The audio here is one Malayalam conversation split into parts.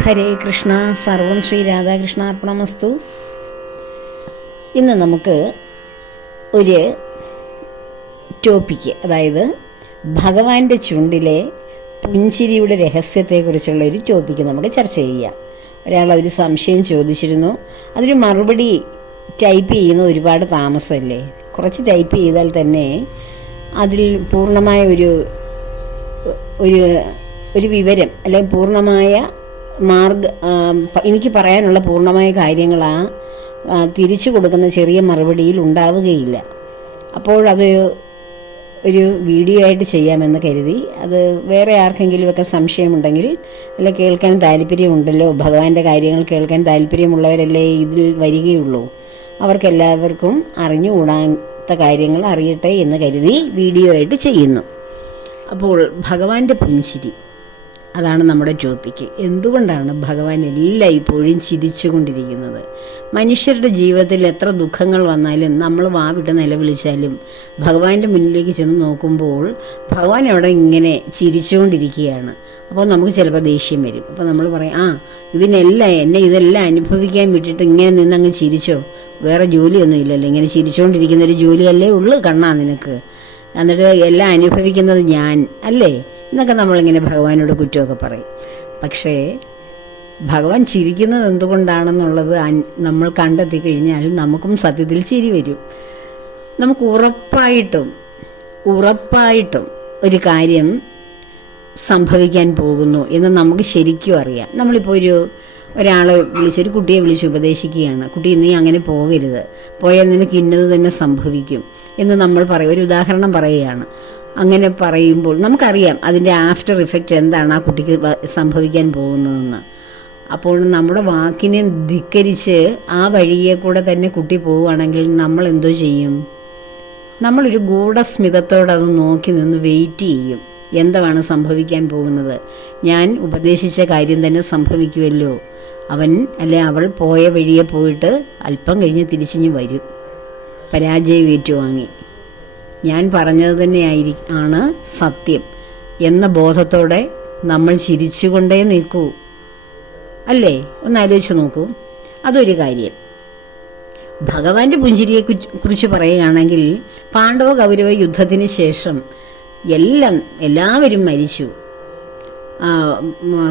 ഹരേ കൃഷ്ണ. സർവം ശ്രീ രാധാകൃഷ്ണാർപ്പണമസ്തു. ഇന്ന് നമുക്ക് ഒരു ടോപ്പിക്ക്, അതായത് ഭഗവാന്റെ ചുണ്ടിലെ പുഞ്ചിരിയുടെ രഹസ്യത്തെക്കുറിച്ചുള്ള ഒരു ടോപ്പിക്ക് നമുക്ക് ചർച്ച ചെയ്യാം. ഒരാളതൊരു സംശയം ചോദിച്ചിരുന്നു. അതിന് മറുപടി ടൈപ്പ് ചെയ്യുന്ന ഒരുപാട് താമസമല്ലേ? കുറച്ച് ടൈപ്പ് ചെയ്താൽ തന്നെ അതിൽ പൂർണ്ണമായ ഒരു വിവരം അല്ലെങ്കിൽ പൂർണ്ണമായ എനിക്ക് പറയാനുള്ള പൂർണ്ണമായ കാര്യങ്ങൾ തിരിച്ചു കൊടുക്കുന്ന ചെറിയ മറുപടിയിൽ ഉണ്ടാവുകയില്ല. അപ്പോഴത് ഒരു വീഡിയോ ആയിട്ട് ചെയ്യാമെന്ന് കരുതി. അത് വേറെ ആർക്കെങ്കിലുമൊക്കെ സംശയമുണ്ടെങ്കിൽ, അല്ലെ കേൾക്കാൻ താല്പര്യമുണ്ടല്ലോ, ഭഗവാന്റെ കാര്യങ്ങൾ കേൾക്കാൻ താല്പര്യമുള്ളവരല്ലേ ഇതിൽ വരികയുള്ളൂ, അവർക്കെല്ലാവർക്കും അറിഞ്ഞുകൂടാത്ത കാര്യങ്ങൾ അറിയട്ടെ എന്ന് കരുതി വീഡിയോ ആയിട്ട് ചെയ്യുന്നു. അപ്പോൾ ഭഗവാന്റെ പുഞ്ചിരി, അതാണ് നമ്മുടെ ടോപ്പിക്ക്. എന്തുകൊണ്ടാണ് ഭഗവാൻ എല്ലായ്പ്പോഴും ചിരിച്ചുകൊണ്ടിരിക്കുന്നത്? മനുഷ്യരുടെ ജീവിതത്തിൽ എത്ര ദുഃഖങ്ങൾ വന്നാലും നമ്മൾ വാവിട്ട് നിലവിളിച്ചാലും ഭഗവാന്റെ മുന്നിലേക്ക് ചെന്ന് നോക്കുമ്പോൾ ഭഗവാൻ അവിടെ ഇങ്ങനെ ചിരിച്ചുകൊണ്ടിരിക്കുകയാണ്. അപ്പോൾ നമുക്ക് ചിലപ്പോൾ ദേഷ്യം വരും. അപ്പോൾ നമ്മൾ പറയും, എന്നെ ഇതെല്ലാം അനുഭവിക്കാൻ വിട്ടിട്ട് ഇങ്ങനെ നിന്നങ്ങ് ചിരിച്ചോ, വേറെ ജോലിയൊന്നും ഇല്ലല്ലോ, ഇങ്ങനെ ചിരിച്ചുകൊണ്ടിരിക്കുന്നൊരു ജോലിയല്ലേ ഉള്ളൂ കണ്ണാ നിനക്ക്, എന്നിട്ട് എല്ലാം അനുഭവിക്കുന്നത് ഞാൻ അല്ലേ എന്നൊക്കെ നമ്മളിങ്ങനെ ഭഗവാനോട് കുറ്റമൊക്കെ പറയും. പക്ഷേ ഭഗവാൻ ചിരിക്കുന്നത് എന്തുകൊണ്ടാണെന്നുള്ളത് നമ്മൾ കണ്ടെത്തി കഴിഞ്ഞാൽ നമുക്കും സത്യത്തിൽ ചിരി വരും. നമുക്ക് ഉറപ്പായിട്ടും ഒരു കാര്യം സംഭവിക്കാൻ പോകുന്നു എന്ന് നമുക്ക് ശരിക്കും അറിയാം. നമ്മളിപ്പോൾ ഒരാളെ ഒരു കുട്ടിയെ വിളിച്ച് ഉപദേശിക്കുകയാണ്, കുട്ടി നീ അങ്ങനെ പോകരുത്, പോയാൽ നിനക്ക് ഇന്നത് തന്നെ സംഭവിക്കും എന്ന് നമ്മൾ പറയും. ഒരു ഉദാഹരണം പറയുകയാണ്. അങ്ങനെ പറയുമ്പോൾ നമുക്കറിയാം അതിൻ്റെ ആഫ്റ്റർ ഇഫക്റ്റ് എന്താണ് ആ കുട്ടിക്ക് സംഭവിക്കാൻ പോകുന്നതെന്ന്. അപ്പോൾ നമ്മുടെ വാക്കിനെ ധിക്കരിച്ച് ആ വഴിയെ കൂടെ തന്നെ കുട്ടി പോവുകയാണെങ്കിൽ നമ്മൾ എന്തോ ചെയ്യും? നമ്മളൊരു ഗൂഢസ്മിതത്തോടെ അത് നോക്കി നിന്ന് വെയിറ്റ് ചെയ്യും. എന്താണ് സംഭവിക്കാൻ പോകുന്നത്? ഞാൻ ഉപദേശിച്ച കാര്യം തന്നെ സംഭവിക്കുമല്ലോ, അവൻ അല്ലെ അവൾ പോയ വഴിയെ പോയിട്ട് അല്പം കഴിഞ്ഞ് തിരിച്ചിഞ്ഞ് വരും, പരാജയം ഏറ്റുവാങ്ങി, ഞാൻ പറഞ്ഞത് തന്നെയാണ് സത്യം എന്ന ബോധത്തോടെ നമ്മൾ ചിരിച്ചുകൊണ്ടേ നിൽക്കൂ, അല്ലേ? ഒന്ന് ആലോചിച്ച് നോക്കൂ. അതൊരു കാര്യം. ഭഗവാന്റെ പുഞ്ചിരിയെ കുറിച്ച് പറയുകയാണെങ്കിൽ, പാണ്ഡവ കൗരവ യുദ്ധത്തിന് ശേഷം എല്ലാവരും മരിച്ചു.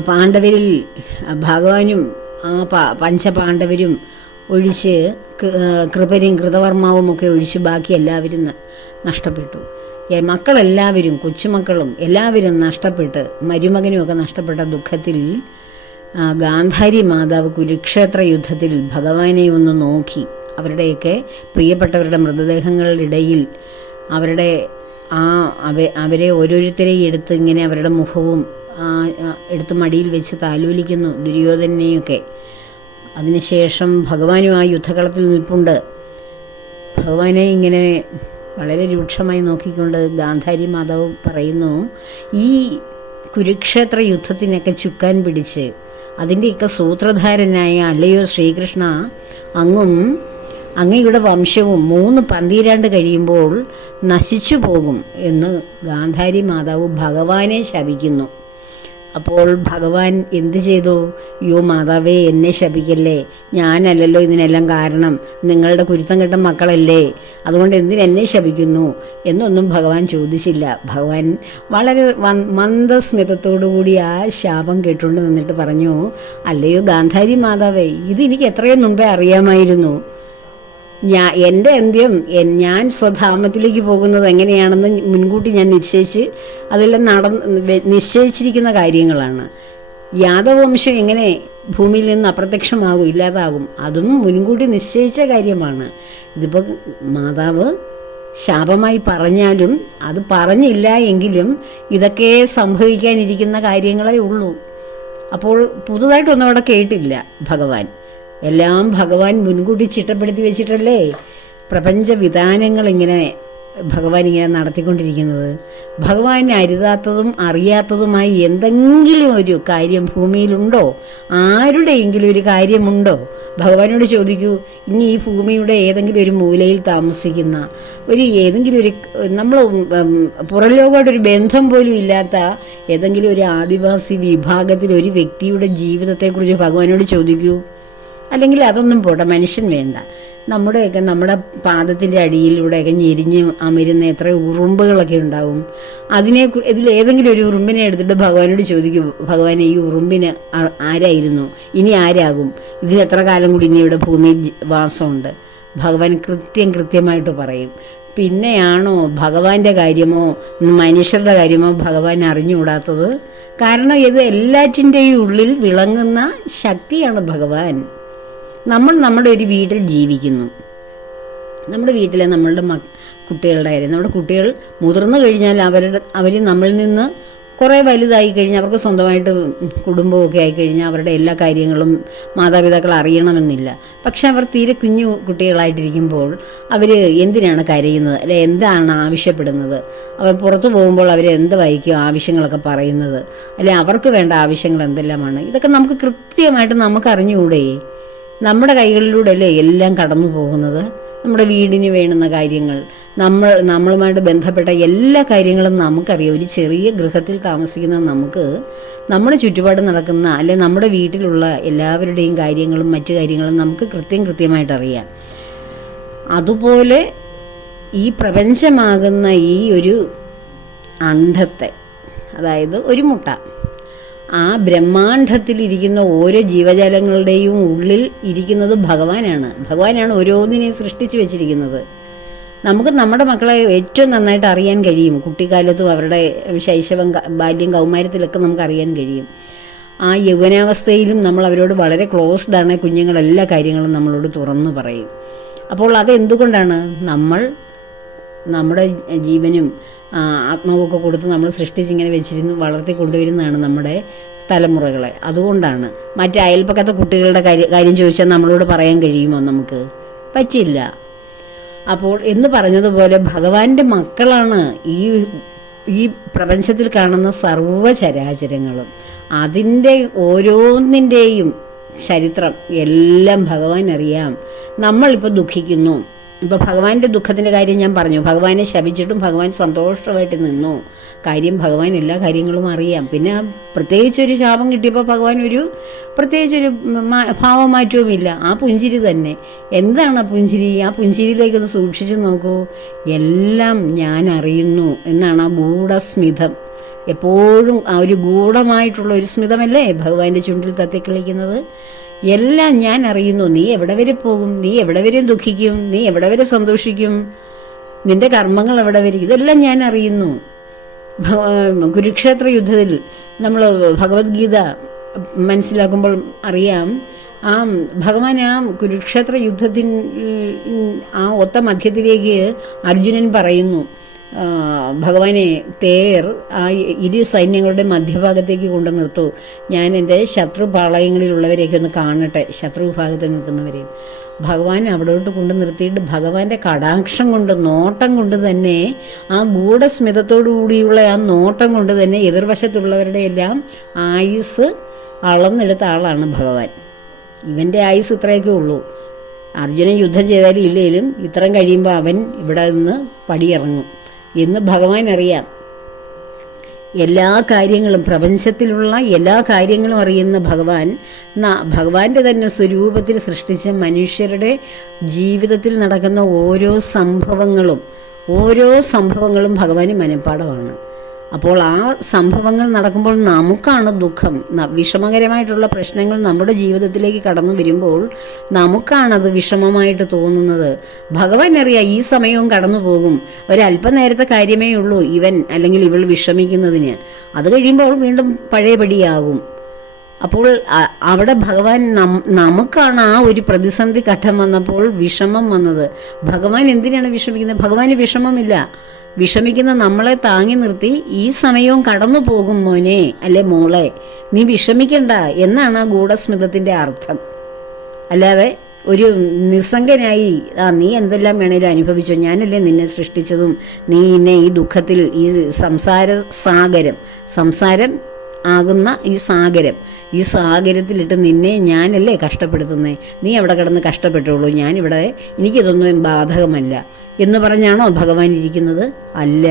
പാണ്ഡവരിൽ ഭഗവാനും പഞ്ചപാണ്ഡവരും ഒഴിച്ച് കൃപരും കൃതവർമാവും ഒക്കെ ഒഴിച്ച് ബാക്കി എല്ലാവരും നഷ്ടപ്പെട്ടു. മക്കളെല്ലാവരും, കൊച്ചുമക്കളും എല്ലാവരും നഷ്ടപ്പെട്ട്, മരുമകനുമൊക്കെ നഷ്ടപ്പെട്ട ദുഃഖത്തിൽ ഗാന്ധാരി മാതാവ് കുരുക്ഷേത്ര യുദ്ധത്തിൽ ഭഗവാനെ ഒന്ന് നോക്കി, അവരുടെയൊക്കെ പ്രിയപ്പെട്ടവരുടെ മൃതദേഹങ്ങളുടെ ഇടയിൽ അവരെ ഓരോരുത്തരെയും എടുത്ത് ഇങ്ങനെ അവരുടെ മുഖവും എടുത്ത് മടിയിൽ വെച്ച് താലോലിക്കുന്നു, ദുര്യോധനെയൊക്കെ. അതിനുശേഷം ഭഗവാനും ആ യുദ്ധകളത്തിൽ നിൽപ്പുണ്ട്. ഭഗവാനെ ഇങ്ങനെ വളരെ രൂക്ഷമായി നോക്കിക്കൊണ്ട് ഗാന്ധാരി മാതാവ് പറയുന്നു, ഈ കുരുക്ഷേത്ര യുദ്ധത്തിനൊക്കെ ചുക്കാൻ പിടിച്ച് അതിൻ്റെയൊക്കെ സൂത്രധാരനായ അല്ലയോ ശ്രീകൃഷ്ണ, അങ്ങയുടെ വംശവും 3 പന്തീരാണ്ട് കഴിയുമ്പോൾ നശിച്ചു പോകും എന്ന് ഗാന്ധാരി മാതാവ് ഭഗവാനെ ശപിക്കുന്നു. അപ്പോൾ ഭഗവാൻ എന്ത് ചെയ്തു? മാതാവേ, എന്നെ ശപിക്കല്ലേ, ഞാനല്ലല്ലോ ഇതിനെല്ലാം കാരണം, നിങ്ങളുടെ കുരുത്തം കെട്ട മക്കളല്ലേ, അതുകൊണ്ട് എന്തിനെന്നെ ശപിക്കുന്നു എന്നൊന്നും ഭഗവാൻ ചോദിച്ചില്ല. ഭഗവാൻ വളരെ മന്ദസ്മിതത്തോടുകൂടി ആ ശാപം കേട്ടുകൊണ്ട് നിന്നിട്ട് പറഞ്ഞു, അല്ലയോ ഗാന്ധാരി മാതാവേ, ഇത് എനിക്ക് എത്രയോ മുമ്പേ അറിയാമായിരുന്നു. എൻ്റെ അന്ത്യം ഞാൻ സ്വധാമത്തിലേക്ക് പോകുന്നത് എങ്ങനെയാണെന്ന് മുൻകൂട്ടി ഞാൻ അതെല്ലാം നിശ്ചയിച്ചിരിക്കുന്ന കാര്യങ്ങളാണ്. യാദവവംശം എങ്ങനെ ഭൂമിയിൽ നിന്ന് അപ്രത്യക്ഷമാകും, ഇല്ലാതാകും, അതും മുൻകൂട്ടി നിശ്ചയിച്ച കാര്യമാണ്. ഇതിപ്പോൾ മാതാവ് ശാപമായി പറഞ്ഞാലും അത് പറഞ്ഞില്ല എങ്കിലും ഇതൊക്കെ സംഭവിക്കാനിരിക്കുന്ന കാര്യങ്ങളേ ഉള്ളൂ. അപ്പോൾ പുതുതായിട്ടൊന്നും അവിടെ കേട്ടില്ല ഭഗവാൻ. എല്ലാം ഭഗവാൻ മുൻകൂട്ടി ചിട്ടപ്പെടുത്തി വെച്ചിട്ടല്ലേ പ്രപഞ്ച വിധാനങ്ങൾ ഇങ്ങനെ ഭഗവാൻ ഇങ്ങനെ നടത്തിക്കൊണ്ടിരിക്കുന്നത്? ഭഗവാന് അരുതാത്തതും അറിയാത്തതുമായി എന്തെങ്കിലും ഒരു കാര്യം ഭൂമിയിലുണ്ടോ? ആരുടെയെങ്കിലും ഒരു കാര്യമുണ്ടോ? ഭഗവാനോട് ചോദിക്കൂ. ഇനി ഈ ഭൂമിയുടെ ഏതെങ്കിലും ഒരു മൂലയിൽ താമസിക്കുന്ന ഏതെങ്കിലും ഒരു നമ്മൾ പുറംലോകമായിട്ടൊരു ബന്ധം പോലും ഇല്ലാത്ത ഏതെങ്കിലും ഒരു ആദിവാസി വിഭാഗത്തിൽ ഒരു വ്യക്തിയുടെ ജീവിതത്തെക്കുറിച്ച് ഭഗവാനോട് ചോദിക്കൂ. അല്ലെങ്കിൽ അതൊന്നും പോട്ടെ, മനുഷ്യൻ വേണ്ട, നമ്മുടെ പാദത്തിൻ്റെ അടിയിലൂടെയൊക്കെ ഞെരിഞ്ഞ് അമരുന്ന എത്ര ഉറുമ്പുകളൊക്കെ ഉണ്ടാവും. ഇതിലേതെങ്കിലും ഒരു ഉറുമ്പിനെ എടുത്തിട്ട് ഭഗവാനോട് ചോദിക്കും, ഭഗവാനെ ഈ ഉറുമ്പിന് ആരായിരുന്നു, ഇനി ആരാകും, ഇതിന് എത്ര കാലം കൂടി ഇനി ഇവിടെ ഭൂമിയിൽ വാസമുണ്ട്? ഭഗവാൻ കൃത്യമായിട്ട് പറയും. പിന്നെയാണോ ഭഗവാന്റെ കാര്യമോ മനുഷ്യരുടെ കാര്യമോ ഭഗവാൻ അറിഞ്ഞുകൂടാത്തത്? കാരണം ഇത് എല്ലാറ്റിൻ്റെയും ഉള്ളിൽ വിളങ്ങുന്ന ശക്തിയാണ് ഭഗവാൻ. നമ്മുടെ ഒരു വീട്ടിൽ ജീവിക്കുന്നു. നമ്മുടെ വീട്ടിലെ നമ്മളുടെ കുട്ടികളുടെ കാര്യം, നമ്മുടെ കുട്ടികൾ മുതിർന്നു കഴിഞ്ഞാൽ അവർ നമ്മളിൽ നിന്ന് കുറേ വലുതായി കഴിഞ്ഞാൽ, അവർക്ക് സ്വന്തമായിട്ട് കുടുംബമൊക്കെ ആയിക്കഴിഞ്ഞാൽ അവരുടെ എല്ലാ കാര്യങ്ങളും മാതാപിതാക്കൾ അറിയണമെന്നില്ല. പക്ഷെ അവർ തീരെ കുഞ്ഞു കുട്ടികളായിട്ടിരിക്കുമ്പോൾ അവർ എന്തിനാണ് കരയുന്നത്, അല്ലെ എന്താണ് ആവശ്യപ്പെടുന്നത്, അവർ പുറത്തു പോകുമ്പോൾ അവർ എന്തുമായിരിക്കും ആവശ്യങ്ങളൊക്കെ പറയുന്നത്, അല്ലെ അവർക്ക് വേണ്ട ആവശ്യങ്ങൾ എന്തെല്ലാമാണ്, ഇതൊക്കെ നമുക്ക് കൃത്യമായിട്ട് നമുക്ക് അറിഞ്ഞുകൂടെ? നമ്മുടെ കൈകളിലൂടെ അല്ലേ എല്ലാം കടന്നു പോകുന്നത്. നമ്മുടെ വീടിന് വേണ്ടുന്ന കാര്യങ്ങൾ, നമ്മളുമായിട്ട് ബന്ധപ്പെട്ട എല്ലാ കാര്യങ്ങളും നമുക്കറിയാം. ഒരു ചെറിയ ഗൃഹത്തിൽ താമസിക്കുന്ന നമുക്ക് നമ്മുടെ ചുറ്റുപാട് നടക്കുന്ന അല്ലെ നമ്മുടെ വീട്ടിലുള്ള എല്ലാവരുടെയും കാര്യങ്ങളും മറ്റു കാര്യങ്ങളും നമുക്ക് കൃത്യമായിട്ടറിയാം. അതുപോലെ ഈ പ്രപഞ്ചമാകുന്ന ഈ ഒരു അണ്ഡത്തെ, അതായത് ഒരു മുട്ട, ആ ബ്രഹ്മാണ്ഡത്തിലിരിക്കുന്ന ഓരോ ജീവജാലങ്ങളുടെയും ഉള്ളിൽ ഇരിക്കുന്നത് ഭഗവാനാണ് ഓരോന്നിനെയും സൃഷ്ടിച്ചു വെച്ചിരിക്കുന്നത്. നമുക്ക് നമ്മുടെ മക്കളെ ഏറ്റവും നന്നായിട്ട് അറിയാൻ കഴിയും. കുട്ടിക്കാലത്തും അവരുടെ ശൈശവം, ബാല്യം, കൗമാരത്തിലൊക്കെ നമുക്ക് അറിയാൻ കഴിയും. ആ യൗവനാവസ്ഥയിലും നമ്മൾ അവരോട് വളരെ ക്ലോസ്ഡാണ്. കുഞ്ഞുങ്ങൾ എല്ലാ കാര്യങ്ങളും നമ്മളോട് തുറന്നു പറയും. അപ്പോൾ അതെന്തുകൊണ്ടാണ്? നമ്മൾ നമ്മുടെ ജീവനും ആത്മാവൊക്കെ കൊടുത്ത് നമ്മൾ സൃഷ്ടിച്ചിങ്ങനെ വെച്ചിരുന്ന് വളർത്തി കൊണ്ടുവരുന്നതാണ് നമ്മുടെ തലമുറകളെ. അതുകൊണ്ടാണ്. മറ്റ് അയൽപ്പക്കത്തെ കുട്ടികളുടെ കാര്യം ചോദിച്ചാൽ നമ്മളോട് പറയാൻ കഴിയുമോ? നമുക്ക് പറ്റില്ല. അപ്പോൾ എന്ന് പറഞ്ഞതുപോലെ ഭഗവാന്റെ മക്കളാണ് ഈ പ്രപഞ്ചത്തിൽ കാണുന്ന സർവ്വചരാചരങ്ങളും. അതിൻ്റെ ഓരോന്നിൻ്റെയും ചരിത്രം എല്ലാം ഭഗവാൻ അറിയാം. നമ്മളിപ്പോൾ ദുഃഖിക്കുന്നു. ഇപ്പോൾ ഭഗവാന്റെ ദുഃഖത്തിൻ്റെ കാര്യം ഞാൻ പറഞ്ഞു. ഭഗവാനെ ശപിച്ചിട്ടും ഭഗവാൻ സന്തോഷമായിട്ട് നിന്നു. കാര്യം ഭഗവാൻ എല്ലാ കാര്യങ്ങളും അറിയാം. പിന്നെ പ്രത്യേകിച്ചൊരു ശാപം കിട്ടിയപ്പോൾ ഭഗവാൻ പ്രത്യേകിച്ചൊരു ഭാവമാറ്റവുമില്ല. ആ പുഞ്ചിരി തന്നെ. എന്താണ് ആ പുഞ്ചിരി? ആ പുഞ്ചിരിയിലേക്കൊന്ന് സൂക്ഷിച്ചു നോക്കൂ. എല്ലാം ഞാൻ അറിയുന്നു എന്നാണ് ആ ഗൂഢസ്മിതം. എപ്പോഴും ആ ഒരു ഗൂഢമായിട്ടുള്ള ഒരു സ്മിതമല്ലേ ഭഗവാന്റെ ചുണ്ടിൽ തത്തിക്കളിക്കുന്നത്. എല്ലാം ഞാൻ അറിയുന്നു. നീ എവിടെ വരെ പോകും, നീ എവിടെ വരെ ദുഃഖിക്കും, നീ എവിടെ വരെ സന്തോഷിക്കും, നിന്റെ കർമ്മങ്ങൾ എവിടെ വരെ, ഇതെല്ലാം ഞാൻ അറിയുന്നു. കുരുക്ഷേത്ര യുദ്ധത്തിൽ നമ്മൾ ഭഗവത്ഗീത മനസ്സിലാക്കുമ്പോൾ അറിയാം, ഭഗവാൻ കുരുക്ഷേത്ര യുദ്ധത്തിൽ ഒത്ത മധ്യത്തിലേക്ക് അർജുനൻ പറയുന്നു, ഭഗവാനെ തേർ ഇരു സൈന്യങ്ങളുടെ മധ്യഭാഗത്തേക്ക് കൊണ്ടു നിർത്തൂ, ഞാൻ എൻ്റെ ശത്രു പാളയങ്ങളിലുള്ളവരെയൊക്കെ ഒന്ന് കാണട്ടെ, ശത്രു വിഭാഗത്തിൽ നിൽക്കുന്നവരെയും. ഭഗവാൻ അവിടോട്ട് കൊണ്ടു നിർത്തിയിട്ട് ഭഗവാന്റെ കടാക്ഷം കൊണ്ട്, നോട്ടം കൊണ്ട് തന്നെ, ആ ഗൂഢസ്മിതത്തോടു കൂടിയുള്ള ആ നോട്ടം കൊണ്ട് തന്നെ എതിർവശത്തുള്ളവരുടെ എല്ലാം ആയുസ് അളന്നെടുത്ത ആളാണ് ഭഗവാൻ. ഇവൻ്റെ ആയുസ് ഇത്രയൊക്കെ ഉള്ളൂ. അർജുനൻ യുദ്ധം ചെയ്താലും ഇല്ലെങ്കിലും ഇത്രയും കഴിയുമ്പോൾ അവൻ ഇവിടെ നിന്ന് പടിയിറങ്ങും എന്ന് ഭഗവാൻ അറിയാം. എല്ലാ കാര്യങ്ങളും, പ്രപഞ്ചത്തിലുള്ള എല്ലാ കാര്യങ്ങളും അറിയുന്ന ഭഗവാന്റെ തന്നെ സ്വരൂപത്തിൽ സൃഷ്ടിച്ച മനുഷ്യരുടെ ജീവിതത്തിൽ നടക്കുന്ന ഓരോ സംഭവങ്ങളും ഭഗവാന് മനഃപ്പാഠമാണ്. അപ്പോൾ ആ സംഭവങ്ങൾ നടക്കുമ്പോൾ നമുക്കാണ് ദുഃഖം, വിഷമകരമായിട്ടുള്ള പ്രശ്നങ്ങൾ നമ്മുടെ ജീവിതത്തിലേക്ക് കടന്നു വരുമ്പോൾ നമുക്കാണത് വിഷമമായിട്ട് തോന്നുന്നത്. ഭഗവാൻ അറിയാം ഈ സമയവും കടന്നു പോകും, ഒരല്പനേരത്തെ കാര്യമേ ഉള്ളൂ ഇവൻ അല്ലെങ്കിൽ ഇവൾ വിഷമിക്കുന്നതിന്, അത് കഴിയുമ്പോൾ വീണ്ടും പഴയപടിയാകും. അപ്പോൾ അവിടെ ഭഗവാൻ നമുക്കാണ് ആ ഒരു പ്രതിസന്ധി ഘട്ടം വന്നപ്പോൾ വിഷമം വന്നത്. ഭഗവാൻ എന്തിനാണ് വിഷമിക്കുന്നത്? ഭഗവാന് വിഷമമില്ല. വിഷമിക്കുന്ന നമ്മളെ താങ്ങി നിർത്തി ഈ സമയവും കടന്നു പോകും മോനെ, അല്ലെ മോളെ, നീ വിഷമിക്കണ്ട എന്നാണ് ആ ഗൂഢസ്മിതത്തിൻ്റെ അർത്ഥം. അല്ലാതെ ഒരു നിസ്സംഗനായി നീ എന്തെല്ലാം വേണേലും അനുഭവിച്ചോ, ഞാനല്ലേ നിന്നെ സൃഷ്ടിച്ചതും, നീ എന്നെ ഈ ദുഃഖത്തിൽ, ഈ സംസാരം ആകുന്ന ഈ സാഗരത്തിലിട്ട് നിന്നെ ഞാനല്ലേ കഷ്ടപ്പെടുത്തുന്നേ, നീ അവിടെ കിടന്ന് കഷ്ടപ്പെട്ടുള്ളൂ, ഞാനിവിടെ, എനിക്കിതൊന്നും ബാധകമല്ല എന്ന് പറഞ്ഞാണോ ഭഗവാൻ ഇരിക്കുന്നത്? അല്ല.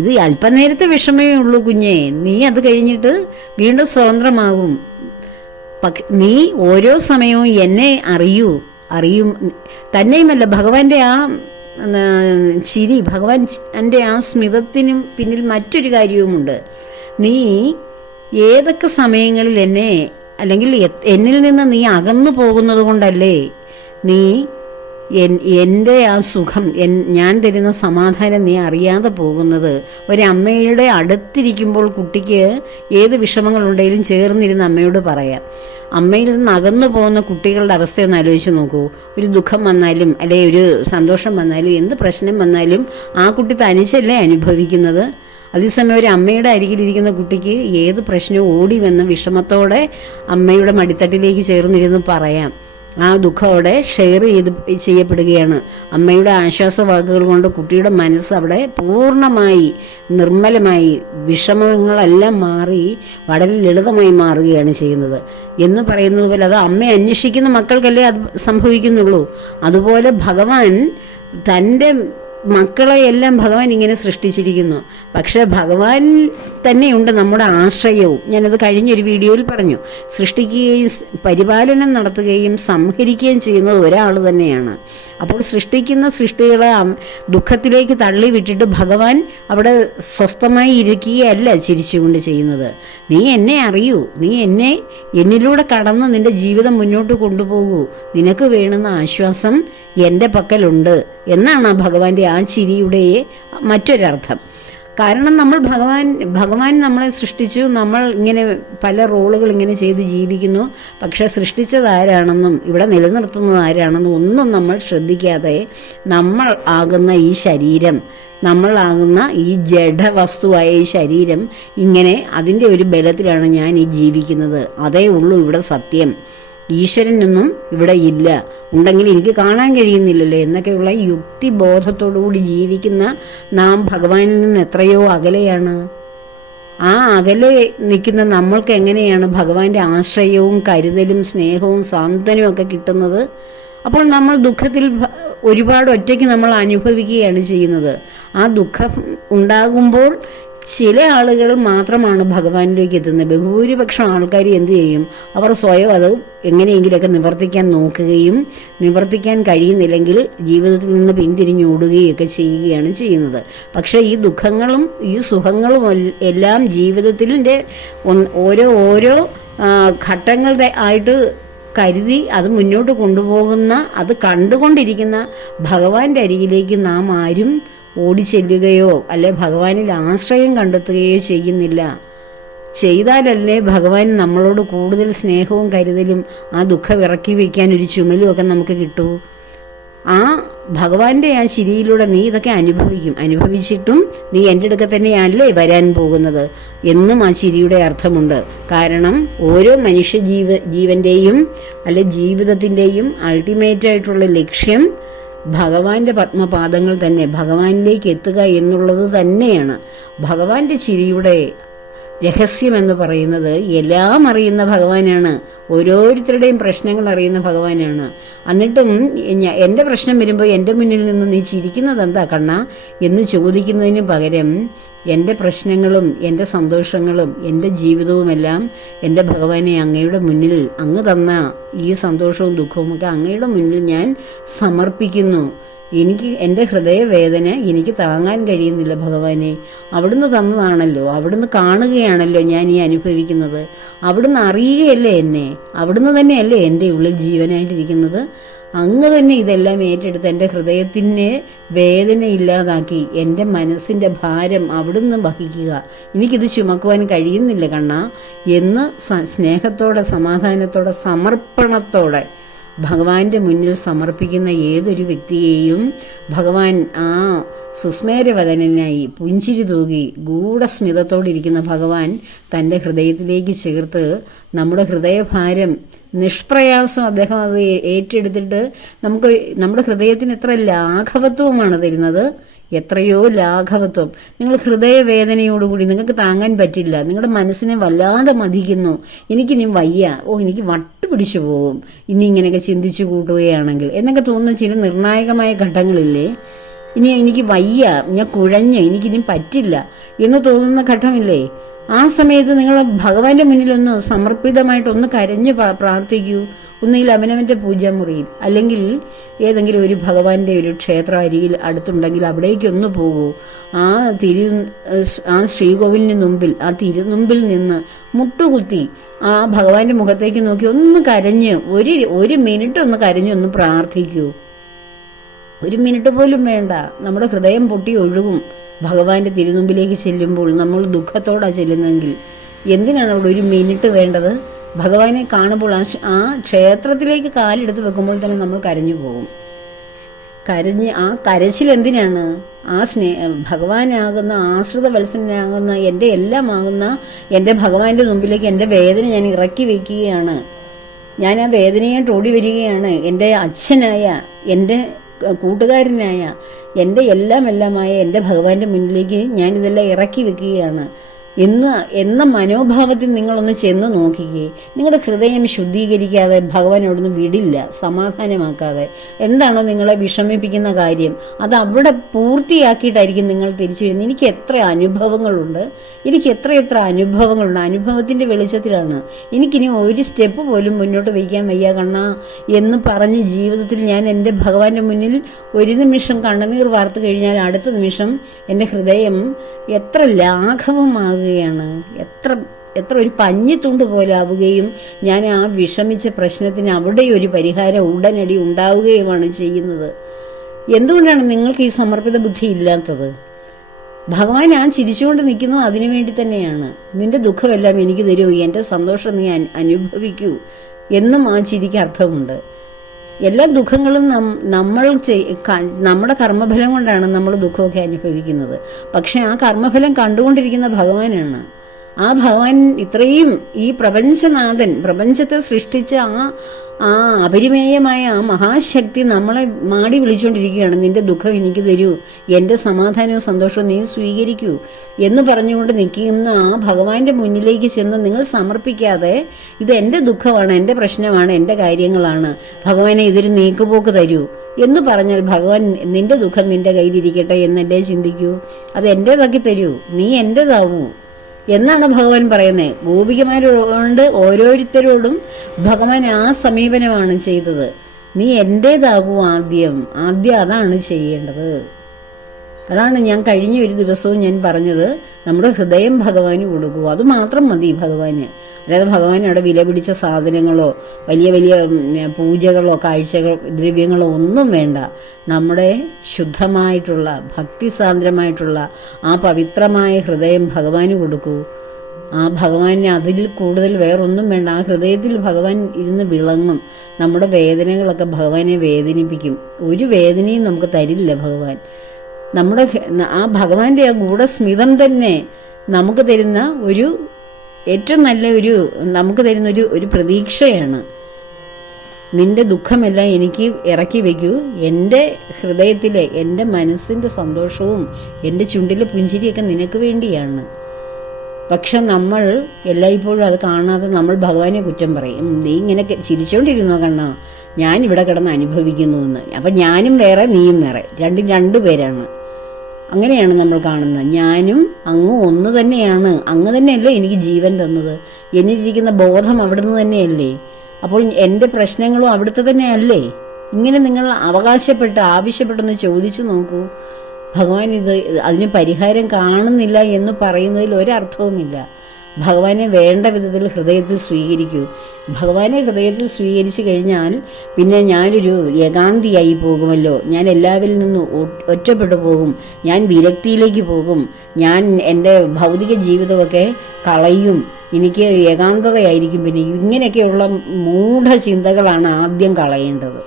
ഇത് അല്പനേരത്തെ വിഷമേ ഉള്ളൂ കുഞ്ഞേ, നീ അത് കഴിഞ്ഞിട്ട് വീണ്ടും സ്വതന്ത്രമാകും. നീ ഓരോ സമയവും എന്നെ അറിയും. തന്നെയുമല്ല, ഭഗവാന്റെ ആ ചിരി, ഭഗവാന്റെ ആ സ്മിതത്തിനും പിന്നിൽ മറ്റൊരു കാര്യവുമുണ്ട്. നീ ഏതൊക്കെ സമയങ്ങളിൽ എന്നെ, അല്ലെങ്കിൽ എന്നിൽ നിന്ന് നീ അകന്നു പോകുന്നത് കൊണ്ടല്ലേ നീ എൻ്റെ ആ സുഖം, ഞാൻ തരുന്ന സമാധാനം നീ അറിയാതെ പോകുന്നത്. ഒരമ്മയുടെ അടുത്തിരിക്കുമ്പോൾ കുട്ടിക്ക് ഏത് വിഷമങ്ങളുണ്ടെങ്കിലും ചേർന്നിരുന്ന് അമ്മയോട് പറയാം. അമ്മയിൽ നിന്ന് അകന്നു പോകുന്ന കുട്ടികളുടെ അവസ്ഥയൊന്ന് ആലോചിച്ച് നോക്കൂ. ഒരു ദുഃഖം വന്നാലും അല്ലെ ഒരു സന്തോഷം വന്നാലും എന്ത് പ്രശ്നം വന്നാലും ആ കുട്ടി തനിച്ചല്ലേ അനുഭവിക്കുന്നത്. അതേസമയം ഒരു അമ്മയുടെ അരികിലിരിക്കുന്ന കുട്ടിക്ക് ഏത് പ്രശ്നവും ഓടി വന്ന് വിഷമത്തോടെ അമ്മയുടെ മടിത്തട്ടിലേക്ക് ചേർന്നിരുന്ന് പറയാം. ആ ദുഃഖം ഷെയർ ചെയ്യപ്പെടുകയാണ്. അമ്മയുടെ ആശ്വാസവാക്കുകൾ കൊണ്ട് കുട്ടിയുടെ മനസ്സ് അവിടെ പൂർണ്ണമായി നിർമ്മലമായി വിഷമങ്ങളെല്ലാം മാറി വളരെ ലളിതമായി മാറുകയാണ് ചെയ്യുന്നത് എന്ന് പറയുന്നത് പോലെ, അത് അമ്മയെ അന്വേഷിക്കുന്ന മക്കൾക്കല്ലേ അത് സംഭവിക്കുന്നുള്ളൂ. അതുപോലെ ഭഗവാൻ തൻ്റെ മക്കളെയെല്ലാം ഭഗവാൻ ഇങ്ങനെ സൃഷ്ടിച്ചിരിക്കുന്നു. പക്ഷെ ഭഗവാൻ തന്നെയുണ്ട് നമ്മുടെ ആശ്രയവും. ഞാനത് കഴിഞ്ഞൊരു വീഡിയോയിൽ പറഞ്ഞു. സൃഷ്ടിക്കുകയും പരിപാലനം നടത്തുകയും സംഹരിക്കുകയും ചെയ്യുന്നത് ഒരാൾ തന്നെയാണ്. അപ്പോൾ സൃഷ്ടിക്കുന്ന സൃഷ്ടികളെ ദുഃഖത്തിലേക്ക് തള്ളി വിട്ടിട്ട് ഭഗവാൻ അവിടെ സ്വസ്ഥമായി ഇരിക്കുകയല്ല ചിരിച്ചുകൊണ്ട് ചെയ്യുന്നത്. നീ എന്നെ അറിയൂ, നീ എന്നിലൂടെ കടന്ന് നിന്റെ ജീവിതം മുന്നോട്ട് കൊണ്ടുപോകൂ, നിനക്ക് വേണ്ടുന്ന ആശ്വാസം എൻ്റെ പക്കലുണ്ട് എന്നാണ് ഭഗവാന്റെ ആ ചിരിയുടെ മറ്റൊരർത്ഥം. കാരണം നമ്മൾ ഭഗവാൻ നമ്മളെ സൃഷ്ടിച്ചു, നമ്മൾ ഇങ്ങനെ പല റോളുകൾ ഇങ്ങനെ ചെയ്ത് ജീവിക്കുന്നു. പക്ഷെ സൃഷ്ടിച്ചത് ആരാണെന്നും ഇവിടെ നിലനിർത്തുന്നത് ആരാണെന്നും ഒന്നും നമ്മൾ ശ്രദ്ധിക്കാതെ നമ്മൾ ആകുന്ന ഈ ശരീരം, നമ്മളാകുന്ന ഈ ജഡവസ്തുവായ ഈ ശരീരം ഇങ്ങനെ അതിൻ്റെ ഒരു ബലത്തിലാണ് ഞാൻ ഈ ജീവിക്കുന്നത്. അതേ ഉള്ളൂ ഇവിടെ സത്യം. ഈശ്വരനൊന്നും ഇവിടെ ഇല്ല, ഉണ്ടെങ്കിൽ എനിക്ക് കാണാൻ കഴിയുന്നില്ലല്ലോ എന്നൊക്കെയുള്ള യുക്തിബോധത്തോടുകൂടി ജീവിക്കുന്ന നാം ഭഗവാനിൽ നിന്ന് എത്രയോ അകലെയാണ്. ആ അകലെ നിൽക്കുന്ന നമ്മൾക്ക് എങ്ങനെയാണ് ഭഗവാന്റെ ആശ്രയവും കരുതലും സ്നേഹവും സാന്ത്വനവും ഒക്കെ കിട്ടുന്നത്? അപ്പോൾ നമ്മൾ ദുഃഖത്തിൽ ഒരുപാട് ഒറ്റയ്ക്ക് നമ്മൾ അനുഭവിക്കുകയാണ് ചെയ്യുന്നത്. ആ ദുഃഖം ഉണ്ടാകുമ്പോൾ ചില ആളുകൾ മാത്രമാണ് ഭഗവാനിലേക്ക് എത്തുന്നത്. ബഹുഭൂരിപക്ഷം ആൾക്കാർ എന്ത് ചെയ്യും? അവർ സ്വയം അത് എങ്ങനെയെങ്കിലുമൊക്കെ നിവർത്തിക്കാൻ നോക്കുകയും നിവർത്തിക്കാൻ കഴിയുന്നില്ലെങ്കിൽ ജീവിതത്തിൽ നിന്ന് പിന്തിരിഞ്ഞോടുകയൊക്കെ ചെയ്യുകയാണ് ചെയ്യുന്നത്. പക്ഷേ ഈ ദുഃഖങ്ങളും ഈ സുഖങ്ങളും എല്ലാം ജീവിതത്തിൻ്റെ ഓരോ ഘട്ടങ്ങളുടെ ആയിട്ട് കരുതി അത് മുന്നോട്ട് കൊണ്ടുപോകുന്ന, അത് കണ്ടുകൊണ്ടിരിക്കുന്ന ഭഗവാന്റെ അരികിലേക്ക് നാം ആരും ഓടിച്ചെല്ലുകയോ അല്ലെ ഭഗവാനിൽ ആശ്രയം കണ്ടെത്തുകയോ ചെയ്യുന്നില്ല. ചെയ്താലല്ലേ ഭഗവാൻ നമ്മളോട് കൂടുതൽ സ്നേഹവും കരുതലും ആ ദുഃഖം ഇറക്കി വയ്ക്കാൻ ഒരു ചുമലും ഒക്കെ നമുക്ക് കിട്ടൂ. ആ ഭഗവാന്റെ ആ ചിരിയിലൂടെ നീ ഇതൊക്കെ അനുഭവിച്ചിട്ടും നീ എൻ്റെ അടുക്ക തന്നെയല്ലേ വരാൻ പോകുന്നത് എന്നും ആ ചിരിയുടെ അർത്ഥമുണ്ട്. കാരണം ഓരോ ജീവന്റെയും അല്ലെ ജീവിതത്തിൻ്റെയും അൾട്ടിമേറ്റായിട്ടുള്ള ലക്ഷ്യം ഭഗവാന്റെ പത്മപാദങ്ങൾ തന്നെ, ഭഗവാനിലേക്ക് എത്തുക എന്നുള്ളത് തന്നെയാണ്. ഭഗവാന്റെ ചിരിയുടെ രഹസ്യം എന്ന് പറയുന്നത് എല്ലാം അറിയുന്ന ഭഗവാനാണ്, ഓരോരുത്തരുടെയും പ്രശ്നങ്ങൾ അറിയുന്ന ഭഗവാനാണ്. എന്നിട്ടും എൻ്റെ പ്രശ്നം വരുമ്പോൾ എൻ്റെ മുന്നിൽ നിന്ന് നീ ചിരിക്കുന്നത് എന്താ കണ്ണ എന്ന് ചോദിക്കുന്നതിന് പകരം എൻ്റെ പ്രശ്നങ്ങളും എൻ്റെ സന്തോഷങ്ങളും എൻ്റെ ജീവിതവുമെല്ലാം എൻ്റെ ഭഗവാനെ അങ്ങയുടെ മുന്നിൽ, അങ്ങ് തന്ന ഈ സന്തോഷവും ദുഃഖവും ഒക്കെ അങ്ങയുടെ മുന്നിൽ ഞാൻ സമർപ്പിക്കുന്നു. എനിക്ക് എൻ്റെ ഹൃദയവേദന എനിക്ക് താങ്ങാൻ കഴിയുന്നില്ല ഭഗവാനെ, അവിടുന്ന് തന്നതാണല്ലോ, അവിടുന്ന് കാണുകയാണല്ലോ ഞാൻ ഈ അനുഭവിക്കുന്നത്, അവിടുന്ന് അറിയുകയല്ലേ എന്നെ, അവിടുന്ന് തന്നെയല്ലേ എൻ്റെ ഉള്ളിൽ ജീവനായിട്ടിരിക്കുന്നത്. അങ്ങ് തന്നെ ഇതെല്ലാം ഏറ്റെടുത്ത് എൻ്റെ ഹൃദയത്തിന് വേദന ഇല്ലാതാക്കി എൻ്റെ മനസ്സിൻ്റെ ഭാരം അവിടുന്ന് വഹിക്കുക, എനിക്കിത് ചുമക്കുവാൻ കഴിയുന്നില്ല കണ്ണ എന്ന് സ്നേഹത്തോടെ സമാധാനത്തോടെ സമർപ്പണത്തോടെ ഭഗവാന്റെ മുന്നിൽ സമർപ്പിക്കുന്ന ഏതൊരു വ്യക്തിയെയും ഭഗവാൻ ആ സുസ്മേരവദനായി പുഞ്ചിരി തൂകി ഗൂഢസ്മിതത്തോടിരിക്കുന്ന ഭഗവാൻ തൻ്റെ ഹൃദയത്തിലേക്ക് ചേർത്ത് നമ്മുടെ ഹൃദയഭാരം നിഷ്പ്രയാസം അദ്ദേഹം അത് ഏറ്റെടുത്തിട്ട് നമ്മുടെ ഹൃദയത്തിന് എത്ര ലാഘവത്വമാണ് തരുന്നത്, എത്രയോ ലാഘവത്വം. നിങ്ങൾ ഹൃദയവേദനയോടുകൂടി നിങ്ങൾക്ക് താങ്ങാൻ പറ്റില്ല, നിങ്ങളുടെ മനസ്സിനെ വല്ലാതെ മതിക്കുന്നു, എനിക്കിനി വയ്യ, എനിക്ക് വട്ട് പിടിച്ചു പോകും ഇനി ഇങ്ങനെയൊക്കെ ചിന്തിച്ചു കൂട്ടുകയാണെങ്കിൽ എന്നൊക്കെ തോന്നുന്ന ചില നിർണായകമായ ഘട്ടങ്ങളില്ലേ, ഇനി എനിക്ക് വയ്യ, ഞാൻ കുഴഞ്ഞ് എനിക്കിനി പറ്റില്ല എന്ന് തോന്നുന്ന ഘട്ടമില്ലേ, ആ സമയത്ത് നിങ്ങൾ ഭഗവാന്റെ മുന്നിലൊന്ന് സമർപ്പിതമായിട്ടൊന്ന് കരഞ്ഞു പ്രാർത്ഥിക്കൂ. ഒന്നുകിൽ അവനവൻ്റെ പൂജാമുറിയിൽ, അല്ലെങ്കിൽ ഏതെങ്കിലും ഒരു ഭഗവാന്റെ ഒരു ക്ഷേത്ര അരികിൽ അടുത്തുണ്ടെങ്കിൽ അവിടേക്കൊന്ന് പോകൂ. ആ ശ്രീകോവിലിന് മുമ്പിൽ, ആ തിരുമുമ്പിൽ നിന്ന് മുട്ടുകുത്തി ആ ഭഗവാന്റെ മുഖത്തേക്ക് നോക്കി ഒന്ന് കരഞ്ഞ് ഒരു മിനിറ്റ് ഒന്ന് കരഞ്ഞൊന്ന് പ്രാർത്ഥിക്കൂ. ഒരു മിനിറ്റ് പോലും വേണ്ട, നമ്മുടെ ഹൃദയം പൊട്ടി ഒഴുകും. ഭഗവാന്റെ തിരുമുമ്പിലേക്ക് ചെല്ലുമ്പോൾ നമ്മൾ ദുഃഖത്തോടാണ് ചെല്ലുന്നതെങ്കിൽ എന്തിനാണ് അവിടെ ഒരു മിനിറ്റ് വേണ്ടത്? ഭഗവാനെ കാണുമ്പോൾ ആ ക്ഷേത്രത്തിലേക്ക് കാലെടുത്ത് വെക്കുമ്പോൾ തന്നെ നമ്മൾ കരഞ്ഞു പോകും. ആ കരച്ചിൽ എന്തിനാണ്? ഭഗവാനാകുന്ന ആശ്രിത വത്സനാകുന്ന എൻ്റെ എല്ലാമാകുന്ന എൻ്റെ ഭഗവാന്റെ മുമ്പിലേക്ക് എൻ്റെ വേദന ഞാൻ ഇറക്കി വയ്ക്കുകയാണ്. ഞാൻ ആ വേദനയായിട്ട് ഓടി വരികയാണ്. എൻ്റെ അച്ഛനായ, എൻ്റെ കൂട്ടുകാരനായ, എൻ്റെ എല്ലാമായ എൻ്റെ ഭഗവാന്റെ മുന്നിലേക്ക് ഞാനിതെല്ലാം ഇറക്കി വെക്കുകയാണ് എന്ന മനോഭാവത്തിൽ നിങ്ങളൊന്ന് ചെന്ന് നോക്കിക്കേ. നിങ്ങളുടെ ഹൃദയം ശുദ്ധീകരിക്കാതെ ഭഗവാൻ അവിടുന്ന് വിടില്ല, സമാധാനമാക്കാതെ. എന്താണോ നിങ്ങളെ വിഷമിപ്പിക്കുന്ന കാര്യം അത് അവിടെ പൂർത്തിയാക്കിയിട്ടായിരിക്കും നിങ്ങൾ തിരിച്ചു വരുന്നത്. എനിക്ക് എത്ര അനുഭവങ്ങളുണ്ട്, അനുഭവത്തിൻ്റെ വെളിച്ചത്തിലാണ് എനിക്കിനി ഒരു സ്റ്റെപ്പ് പോലും മുന്നോട്ട് വയ്ക്കാൻ വയ്യ കണ്ണാ എന്ന് പറഞ്ഞ് ജീവിതത്തിൽ ഞാൻ എൻ്റെ ഭഗവാന്റെ മുന്നിൽ ഒരു നിമിഷം കണ്ണുനീർ വാർത്തു കഴിഞ്ഞാൽ അടുത്ത നിമിഷം എൻ്റെ ഹൃദയം എത്ര ലാഘവമാകുകയാണ്, എത്ര ഒരു പഞ്ഞിത്തുണ്ട് പോലെ ആവുകയും ഞാൻ ആ വിഷമിച്ച പ്രശ്നത്തിന് അവിടെ ഒരു പരിഹാരം ഉടനടി ഉണ്ടാവുകയുമാണ് ചെയ്യുന്നത്. എന്തുകൊണ്ടാണ് നിങ്ങൾക്ക് ഈ സമർപ്പിത ബുദ്ധി ഇല്ലാത്തത്? ഭഗവാൻ ഞാൻ ചിരിച്ചുകൊണ്ട് നിൽക്കുന്നത് അതിനു വേണ്ടി തന്നെയാണ്. നിന്റെ ദുഃഖമെല്ലാം എനിക്ക് തരൂ, എൻ്റെ സന്തോഷം നീ അനുഭവിക്കൂ എന്നും ആ ചിരിക്ക് അർത്ഥമുണ്ട്. എല്ലാ ദുഃഖങ്ങളും നമ്മുടെ കർമ്മഫലം കൊണ്ടാണ് നമ്മൾ ദുഃഖമൊക്കെ അനുഭവിക്കുന്നത്. പക്ഷെ ആ കർമ്മഫലം കണ്ടുകൊണ്ടിരിക്കുന്ന ഭഗവാനാണ്. ആ ഭഗവാൻ ഇത്രയും ഈ പ്രപഞ്ചനാഥൻ, പ്രപഞ്ചത്തെ സൃഷ്ടിച്ച ആ അപരിമേയമായ ആ മഹാശക്തി നമ്മളെ മാടി വിളിച്ചുകൊണ്ടിരിക്കുകയാണ്. നിന്റെ ദുഃഖം എനിക്ക് തരൂ, എൻ്റെ സമാധാനവും സന്തോഷവും നീ സ്വീകരിക്കൂ എന്ന് പറഞ്ഞുകൊണ്ട് നിൽക്കുന്ന ആ ഭഗവാന്റെ മുന്നിലേക്ക് ചെന്ന് നിങ്ങൾ സമർപ്പിക്കാതെ ഇത് എൻ്റെ ദുഃഖമാണ്, എൻ്റെ പ്രശ്നമാണ്, എൻ്റെ കാര്യങ്ങളാണ്, ഭഗവാനെ ഇതൊരു നീക്കുപോക്ക് തരൂ എന്ന് പറഞ്ഞാൽ ഭഗവാൻ നിന്റെ ദുഃഖം നിന്റെ കയ്യിലിരിക്കട്ടെ എന്നല്ലേ ചിന്തിക്കൂ. അത് എൻ്റേതാക്കി തരൂ, നീ എൻ്റേതാവൂ എന്നാണ് ഭഗവാൻ പറയുന്നത്. ഗോപികമാരോട് ഓരോരുത്തരോടും ഭഗവാൻ ആ സമീപനമാണ് ചെയ്തത്. നീ എൻ്റേതാകൂ, ആദ്യം അതാണ് ചെയ്യേണ്ടത്. അതാണ് ഞാൻ കഴിഞ്ഞ ഒരു ദിവസവും ഞാൻ പറഞ്ഞത്. നമ്മുടെ ഹൃദയം ഭഗവാന് കൊടുക്കുക, അത് മാത്രം മതി ഭഗവാന്. അല്ലാതെ ഭഗവാൻ അവിടെ വില പിടിച്ച സാധനങ്ങളോ വലിയ വലിയ പൂജകളോ കാഴ്ചകളോ ദ്രവ്യങ്ങളോ ഒന്നും വേണ്ട. നമ്മുടെ ശുദ്ധമായിട്ടുള്ള ഭക്തിസാന്ദ്രമായിട്ടുള്ള ആ പവിത്രമായ ഹൃദയം ഭഗവാന് കൊടുക്കൂ. ആ ഭഗവാന് അതിൽ കൂടുതൽ വേറൊന്നും വേണ്ട. ആ ഹൃദയത്തിൽ ഭഗവാൻ ഇരുന്ന് വിളങ്ങും. നമ്മുടെ വേദനകളൊക്കെ ഭഗവാനെ വേദനിപ്പിക്കും. ഒരു വേദനയും നമുക്ക് തരില്ല ഭഗവാൻ. നമ്മുടെ ആ ഭഗവാന്റെ ആ ഗൂഢസ്മിതം തന്നെ നമുക്ക് തരുന്ന ഏറ്റവും നല്ല നമുക്ക് തരുന്ന ഒരു പ്രതീക്ഷയാണ്. നിന്റെ ദുഃഖമെല്ലാം എനിക്ക് ഇറക്കി വയ്ക്കൂ, എൻ്റെ ഹൃദയത്തിലെ എൻ്റെ മനസ്സിൻ്റെ സന്തോഷവും എൻ്റെ ചുണ്ടിലെ പുഞ്ചിരിയൊക്കെ നിനക്ക് വേണ്ടിയാണ്. പക്ഷെ നമ്മൾ എല്ലായ്പ്പോഴും അത് കാണാതെ നമ്മൾ ഭഗവാനെ കുറ്റം പറയും. നീ ഇങ്ങനെ ചിരിച്ചോണ്ടിരുന്നോ കണ്ണാ, ഞാനിവിടെ കിടന്ന് അനുഭവിക്കുന്നു എന്ന്. അപ്പം ഞാനും വേറെ നീയും വേറെ, രണ്ടു പേരാണ്. അങ്ങനെയാണ് നമ്മൾ കാണുന്നത്. ഞാനും അങ്ങും ഒന്ന് തന്നെയാണ്. അങ്ങ് തന്നെയല്ലേ എനിക്ക് ജീവൻ തന്നത്, എന്നിരിക്കുന്ന ബോധം അവിടുന്ന് തന്നെയല്ലേ. അപ്പോൾ എൻ്റെ പ്രശ്നങ്ങളും അവിടുത്തെ തന്നെയല്ലേ. ഇങ്ങനെ നിങ്ങൾ ആവശ്യപ്പെട്ടെന്ന് ചോദിച്ചു നോക്കൂ. ഭഗവാൻ അതിന് പരിഹാരം കാണുന്നില്ല എന്ന് പറയുന്നതിൽ ഒരർത്ഥവുമില്ല. ഭഗവാനെ വേണ്ട വിധത്തിൽ ഹൃദയത്തിൽ സ്വീകരിക്കൂ. ഭഗവാനെ ഹൃദയത്തിൽ സ്വീകരിച്ചു കഴിഞ്ഞാൽ പിന്നെ ഞാനൊരു ഏകാന്തിയായി പോകുമല്ലോ, ഞാൻ എല്ലാവരിൽ നിന്നും ഒറ്റപ്പെട്ടു പോകും, ഞാൻ വിരക്തിയിലേക്ക് പോകും, ഞാൻ എൻ്റെ ഭൗതിക ജീവിതമൊക്കെ കളയും, എനിക്ക് ഏകാന്തതയായിരിക്കും. പിന്നെ ഇങ്ങനെയൊക്കെയുള്ള മൂഢചിന്തകളാണ് ആദ്യം കളയേണ്ടത്.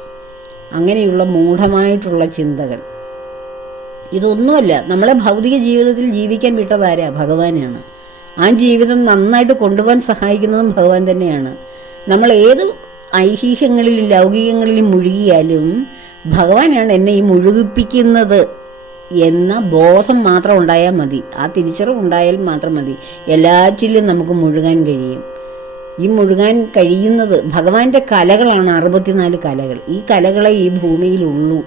അങ്ങനെയുള്ള മൂഢമായിട്ടുള്ള ചിന്തകൾ ഇതൊന്നുമല്ല. നമ്മളെ ഭൗതിക ജീവിതത്തിൽ ജീവിക്കാൻ വിട്ടതാരാ? ഭഗവാനാണ്. ആ ജീവിതം നന്നായിട്ട് കൊണ്ടുപോകാൻ സഹായിക്കുന്നതും ഭഗവാൻ തന്നെയാണ്. നമ്മൾ ഏത് ഐഹിഹ്യങ്ങളിലും ലൗകികങ്ങളിലും മുഴുകിയാലും ഭഗവാനാണ് എന്നെ ഈ മുഴുകിപ്പിക്കുന്നത് എന്ന ബോധം മാത്രം ഉണ്ടായാൽ മതി. ആ തിരിച്ചറിവ് ഉണ്ടായാൽ മാത്രം മതി. എല്ലാറ്റിലും നമുക്ക് മുഴുകാൻ കഴിയും. ഈ മുഴുകാൻ കഴിയുന്നത് ഭഗവാന്റെ കലകളാണ് 64 കലകൾ. ഈ കലകളെ ഈ ഭൂമിയിലുള്ളൂ.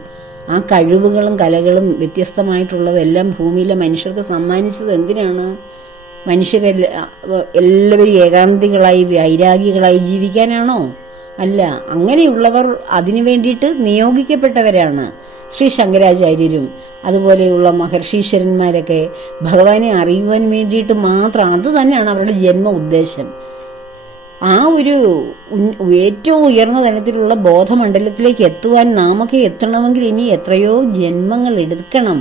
ആ കഴിവുകളും കലകളും വ്യത്യസ്തമായിട്ടുള്ളതെല്ലാം ഭൂമിയിലെ മനുഷ്യർക്ക് സമ്മാനിച്ചത് എന്തിനാണ്? എല്ലാവരും ഏകാന്തികളായി വൈരാഗികളായി ജീവിക്കാനാണോ? അല്ല. അങ്ങനെയുള്ളവർ അതിനു വേണ്ടിയിട്ട് നിയോഗിക്കപ്പെട്ടവരാണ്. ശ്രീ ശങ്കരാചാര്യരും അതുപോലെയുള്ള മഹർഷീശ്വരന്മാരൊക്കെ ഭഗവാനെ അറിയുവാൻ വേണ്ടിയിട്ട് മാത്രം, അത് തന്നെയാണ് അവരുടെ ജന്മ ഉദ്ദേശം. ആ ഒരു ഏറ്റവും ഉയർന്ന തലത്തിലുള്ള ബോധമണ്ഡലത്തിലേക്ക് എത്തുവാൻ നാമൊക്കെ എത്തണമെങ്കിൽ ഇനി എത്രയോ ജന്മങ്ങൾ എടുക്കണം.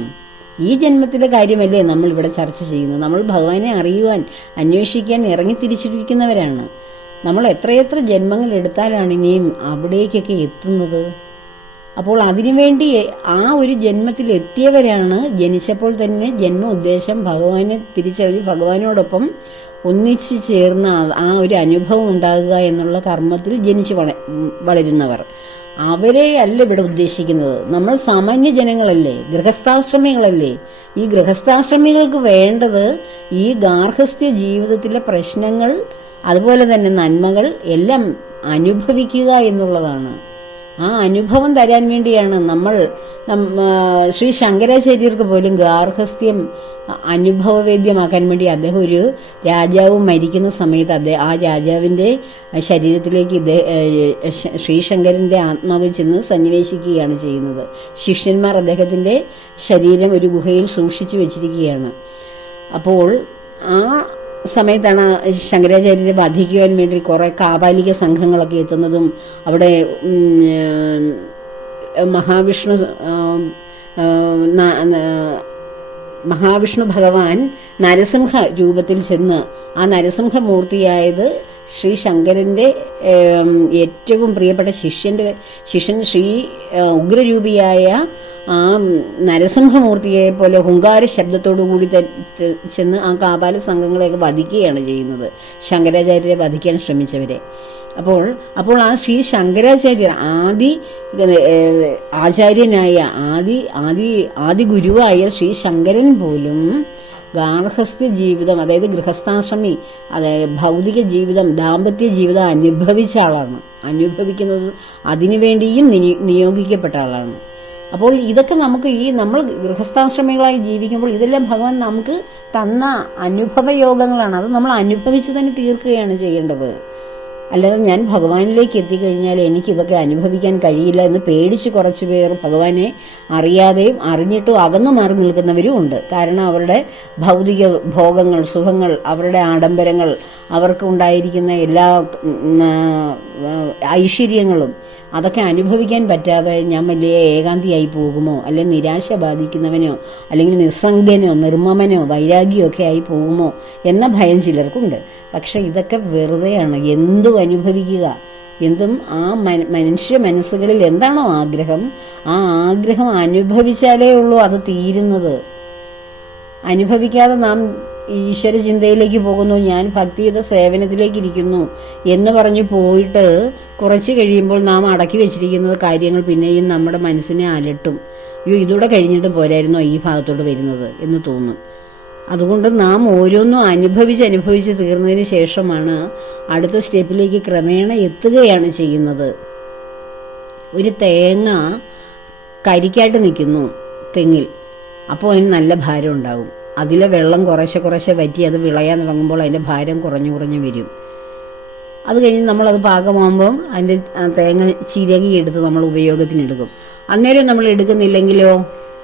ഈ ജന്മത്തിലെ കാര്യമല്ലേ നമ്മൾ ഇവിടെ ചർച്ച ചെയ്യുന്നത്. നമ്മൾ ഭഗവാനെ അറിയുവാൻ, അന്വേഷിക്കാൻ ഇറങ്ങി തിരിച്ചിരിക്കുന്നവരാണ്. നമ്മൾ എത്രയെത്ര ജന്മങ്ങൾ എടുത്താലാണ് ഇനിയും അവിടേക്കൊക്കെ എത്തുന്നത്. അപ്പോൾ അതിനുവേണ്ടി ആ ഒരു ജന്മത്തിൽ എത്തിയവരാണ് ജനിച്ചപ്പോൾ തന്നെ ജന്മ ഉദ്ദേശം ഭഗവാനെ തിരിച്ചറിഞ്ഞ് ഭഗവാനോടൊപ്പം ഒന്നിച്ചു ചേർന്ന ആ ഒരു അനുഭവം ഉണ്ടാകുക എന്നുള്ള കർമ്മത്തിൽ ജനിച്ചു വളരുന്നവർ. അവരെ അല്ല ഇവിടെ ഉദ്ദേശിക്കുന്നത്. നമ്മൾ സാമാന്യ ജനങ്ങളല്ലേ, ഗൃഹസ്ഥാശ്രമികളല്ലേ. ഈ ഗൃഹസ്ഥാശ്രമികൾക്ക് വേണ്ടത് ഈ ഗാർഹസ്ഥ്യ ജീവിതത്തിലെ പ്രശ്നങ്ങൾ അതുപോലെ തന്നെ നന്മകൾ എല്ലാം അനുഭവിക്കുക എന്നുള്ളതാണ്. ആ അനുഭവം തരാൻ വേണ്ടിയാണ് ശ്രീ ശങ്കരാചാര്യർക്ക് പോലും ഗാർഹസ്ഥ്യം അനുഭവവേദ്യമാക്കാൻ വേണ്ടി അദ്ദേഹം ഒരു രാജാവ് മരിക്കുന്ന സമയത്ത് ആ രാജാവിൻ്റെ ശരീരത്തിലേക്ക് ശ്രീശങ്കരൻ്റെ ആത്മാവ് ചെന്ന് സന്നിവേശിക്കുകയാണ് ചെയ്യുന്നത്. ശിഷ്യന്മാർ അദ്ദേഹത്തിൻ്റെ ശരീരം ഒരു ഗുഹയിൽ സൂക്ഷിച്ചു വെച്ചിരിക്കുകയാണ്. അപ്പോൾ ആ സമയത്താണ് ശങ്കരാചാര്യരെ വധിക്കുവാൻ വേണ്ടി കുറേ കാപാലിക സംഘങ്ങളൊക്കെ എത്തുന്നതും അവിടെ മഹാവിഷ്ണു ഭഗവാൻ നരസിംഹ രൂപത്തിൽ ചെന്ന് ആ നരസിംഹമൂർത്തിയായത് ശ്രീ ശങ്കരൻ്റെ ഏറ്റവും പ്രിയപ്പെട്ട ശിഷ്യൻ ശ്രീ ഉഗ്രരൂപിയായ ആ നരസിംഹമൂർത്തിയെ പോലെ ഹുങ്കാര ശബ്ദത്തോടു കൂടി ചെന്ന് ആ കാപാല സംഘങ്ങളെയൊക്കെ വധിക്കുകയാണ് ചെയ്യുന്നത്, ശങ്കരാചാര്യരെ വധിക്കാൻ ശ്രമിച്ചവരെ. അപ്പോൾ ആ ശ്രീ ശങ്കരാചാര്യർ ആചാര്യനായ ആദി ഗുരുവായ ശ്രീ ശങ്കരൻ പോലും ഗാർഹസ്ഥ്യ ജീവിതം, അതായത് ഗൃഹസ്ഥാശ്രമി, അതായത് ഭൗതിക ജീവിതം, ദാമ്പത്യ ജീവിതം അനുഭവിച്ച ആളാണ്. അനുഭവിക്കുന്നത് അതിനുവേണ്ടിയും നിയോഗിക്കപ്പെട്ട ആളാണ്. അപ്പോൾ ഇതൊക്കെ നമുക്ക് നമ്മൾ ഗൃഹസ്ഥാശ്രമികളായി ജീവിക്കുമ്പോൾ ഇതെല്ലാം ഭഗവാൻ നമുക്ക് തന്ന അനുഭവയോഗങ്ങളാണ്. അത് നമ്മൾ അനുഭവിച്ച് തന്നെ തീർക്കുകയാണ് ചെയ്യേണ്ടത്. അല്ലാതെ ഞാൻ ഭഗവാനിലേക്ക് എത്തിക്കഴിഞ്ഞാൽ എനിക്കിതൊക്കെ അനുഭവിക്കാൻ കഴിയില്ല എന്ന് പേടിച്ച് കുറച്ച് പേർ ഭഗവാനെ അറിയാതെയും അറിഞ്ഞിട്ടും അകന്നു മാറി നിൽക്കുന്നവരും ഉണ്ട്. കാരണം അവരുടെ ഭൗതിക ഭോഗങ്ങൾ, സുഖങ്ങൾ, അവരുടെ ആഡംബരങ്ങൾ, അവർക്ക് ഉണ്ടായിരിക്കുന്ന എല്ലാ ഐശ്വര്യങ്ങളും അതൊക്കെ അനുഭവിക്കാൻ പറ്റാതെ ഞാൻ വലിയ ഏകാന്തിയായി പോകുമോ, അല്ലെങ്കിൽ നിരാശ ബാധിക്കുന്നവനോ, അല്ലെങ്കിൽ നിസ്സംഗനോ, നിർമ്മമനോ, വൈരാഗ്യമോ ഒക്കെ ആയി പോകുമോ എന്ന ഭയം ചിലർക്കുണ്ട്. പക്ഷെ ഇതൊക്കെ വെറുതെയാണ്. എന്തും അനുഭവിക്കുക, എന്തും ആ മനുഷ്യ മനസ്സുകളിൽ എന്താണോ ആഗ്രഹം, ആ ആഗ്രഹം അനുഭവിച്ചാലേ ഉള്ളൂ അത് തീരുന്നത്. അനുഭവിക്കാതെ നാം ഈശ്വര ചിന്തയിലേക്ക് പോകുന്നു, ഞാൻ ഭക്തിയുടെ സേവനത്തിലേക്ക് ഇരിക്കുന്നു എന്ന് പറഞ്ഞു പോയിട്ട് കുറച്ച് കഴിയുമ്പോൾ നാം അടക്കി വെച്ചിരിക്കുന്നത് കാര്യങ്ങൾ പിന്നെയും നമ്മുടെ മനസ്സിനെ അലട്ടും. ഇതൂടെ കഴിഞ്ഞിട്ട് പോരായിരുന്നോ ഈ ഭാഗത്തോട്ട് വരുന്നത് എന്ന് തോന്നും. അതുകൊണ്ട് നാം ഓരോന്നും അനുഭവിച്ച് തീർന്നതിന് ശേഷമാണ് അടുത്ത സ്റ്റെപ്പിലേക്ക് ക്രമേണ എത്തുകയാണ് ചെയ്യുന്നത്. ഒരു തേങ്ങ കരിക്കായിട്ട് നിൽക്കുന്നു തെങ്ങിൽ, അപ്പോൾ അതിന് നല്ല ഭാരം ഉണ്ടാകും. അതിലെ വെള്ളം കുറേശ്ശെ വറ്റി അത് വിളയാൻ തുടങ്ങുമ്പോൾ അതിൻ്റെ ഭാരം കുറഞ്ഞു വരും. അത് കഴിഞ്ഞ് നമ്മളത് പാകമാകുമ്പം അതിൻ്റെ തേങ്ങ ചിരകിയെടുത്ത് നമ്മൾ ഉപയോഗത്തിനെടുക്കും. അന്നേരം നമ്മൾ എടുക്കുന്നില്ലെങ്കിലോ,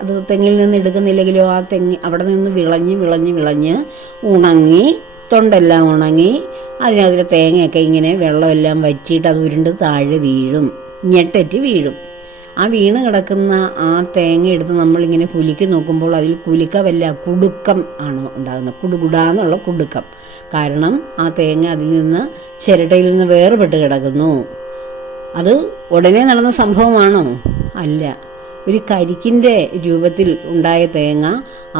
അത് തെങ്ങിൽ നിന്ന് എടുക്കുന്നില്ലെങ്കിലോ ആ അവിടെ നിന്ന് വിളഞ്ഞ് ഉണങ്ങി, തൊണ്ടെല്ലാം ഉണങ്ങി, അതിനകത്തിലെ തേങ്ങയൊക്കെ ഇങ്ങനെ വെള്ളമെല്ലാം വറ്റിയിട്ട് അത് ഉരുണ്ട് താഴെ വീഴും, ഞെട്ടറ്റ് വീഴും. ആ വീണ് കിടക്കുന്ന ആ തേങ്ങ എടുത്ത് നമ്മളിങ്ങനെ കുലുക്കി നോക്കുമ്പോൾ അതിൽ കുലുക്കമല്ല, കുടുക്കം ആണ് ഉണ്ടാകുന്നത്. കുടുകുടാന്നുള്ള കുടുക്കം. കാരണം ആ തേങ്ങ അതിൽ നിന്ന് ചിരട്ടയിൽ നിന്ന് വേർപെട്ട് കിടക്കുന്നു. അത് ഉടനെ നടന്ന സംഭവമാണോ? അല്ല. ഒരു കരിക്കിൻ്റെ രൂപത്തിൽ ഉണ്ടായ തേങ്ങ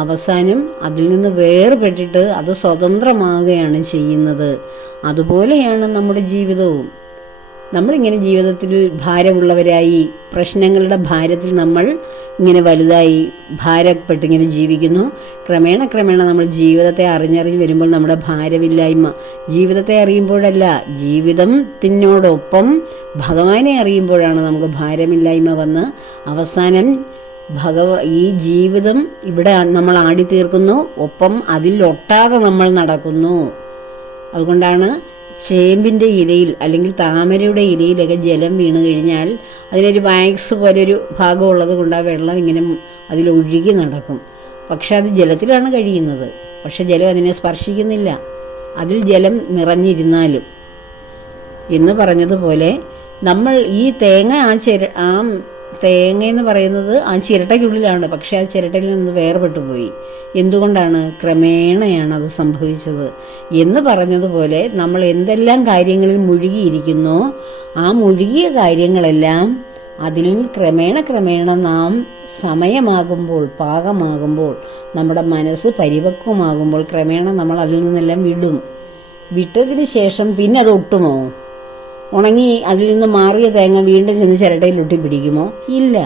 അവസാനം അതിൽ നിന്ന് വേർപെട്ടിട്ട് അത് സ്വതന്ത്രമാകുകയാണ് ചെയ്യുന്നത്. അതുപോലെയാണ് നമ്മുടെ ജീവിതവും. നമ്മളിങ്ങനെ ജീവിതത്തിൽ ഭാരമുള്ളവരായി, പ്രശ്നങ്ങളുടെ ഭാരത്തിൽ നമ്മൾ ഇങ്ങനെ വലുതായി ഭാരപ്പെട്ടിങ്ങനെ ജീവിക്കുന്നു. ക്രമേണ നമ്മൾ ജീവിതത്തെ അറിഞ്ഞറിഞ്ഞ് വരുമ്പോൾ നമ്മുടെ ഭാരമില്ലായ്മ, ജീവിതത്തെ അറിയുമ്പോഴല്ല, ജീവിതത്തിനോടൊപ്പം ഭഗവാനെ അറിയുമ്പോഴാണ് നമുക്ക് ഭാരമില്ലായ്മ വന്ന് അവസാനം ഈ ജീവിതം ഇവിടെ നമ്മൾ ആടിത്തീർക്കുന്നു, ഒപ്പം അതിലൊട്ടാതെ നമ്മൾ നടക്കുന്നു. അതുകൊണ്ടാണ് ചേമ്പിൻ്റെ ഇലയിൽ അല്ലെങ്കിൽ താമരയുടെ ഇലയിലൊക്കെ ജലം വീണ് കഴിഞ്ഞാൽ അതിനൊരു വാക്സ് പോലൊരു ഭാഗമുള്ളത് കൊണ്ട് ആ വെള്ളം ഇങ്ങനെ അതിലൊഴുകി നടക്കും. പക്ഷെ അത് ജലത്തിലാണ് കഴിയുന്നത്, പക്ഷെ ജലം അതിനെ സ്പർശിക്കുന്നില്ല, അതിൽ ജലം നിറഞ്ഞിരുന്നാലും. എന്ന് പറഞ്ഞതുപോലെ നമ്മൾ ഈ തേങ്ങ ആ തേങ്ങ എന്ന് പറയുന്നത് ആ ചിരട്ടയ്ക്കുള്ളിലാണ്, പക്ഷെ ആ ചിരട്ടയിൽ നിന്ന് വേർപെട്ടു പോയി. എന്തുകൊണ്ടാണ്? ക്രമേണയാണ് അത് സംഭവിച്ചത്. എന്ന് പറഞ്ഞതുപോലെ നമ്മൾ എന്തെല്ലാം കാര്യങ്ങളിൽ മുഴുകിയിരിക്കുന്നോ ആ മുഴുകിയ കാര്യങ്ങളെല്ലാം അതിൽ ക്രമേണ നാം സമയമാകുമ്പോൾ, പാകമാകുമ്പോൾ, നമ്മുടെ മനസ്സ് പരിപക്വമാകുമ്പോൾ ക്രമേണ നമ്മൾ അതിൽ നിന്നെല്ലാം വിട്ടതിന് ശേഷം പിന്നെ അത് ഒട്ടുമോ? ഉണങ്ങി അതിൽ നിന്ന് മാറിയ തേങ്ങ വീണ്ടും ചെന്ന് ചിരട്ടയിൽ ഒട്ടിപ്പിടിക്കുമോ? ഇല്ല.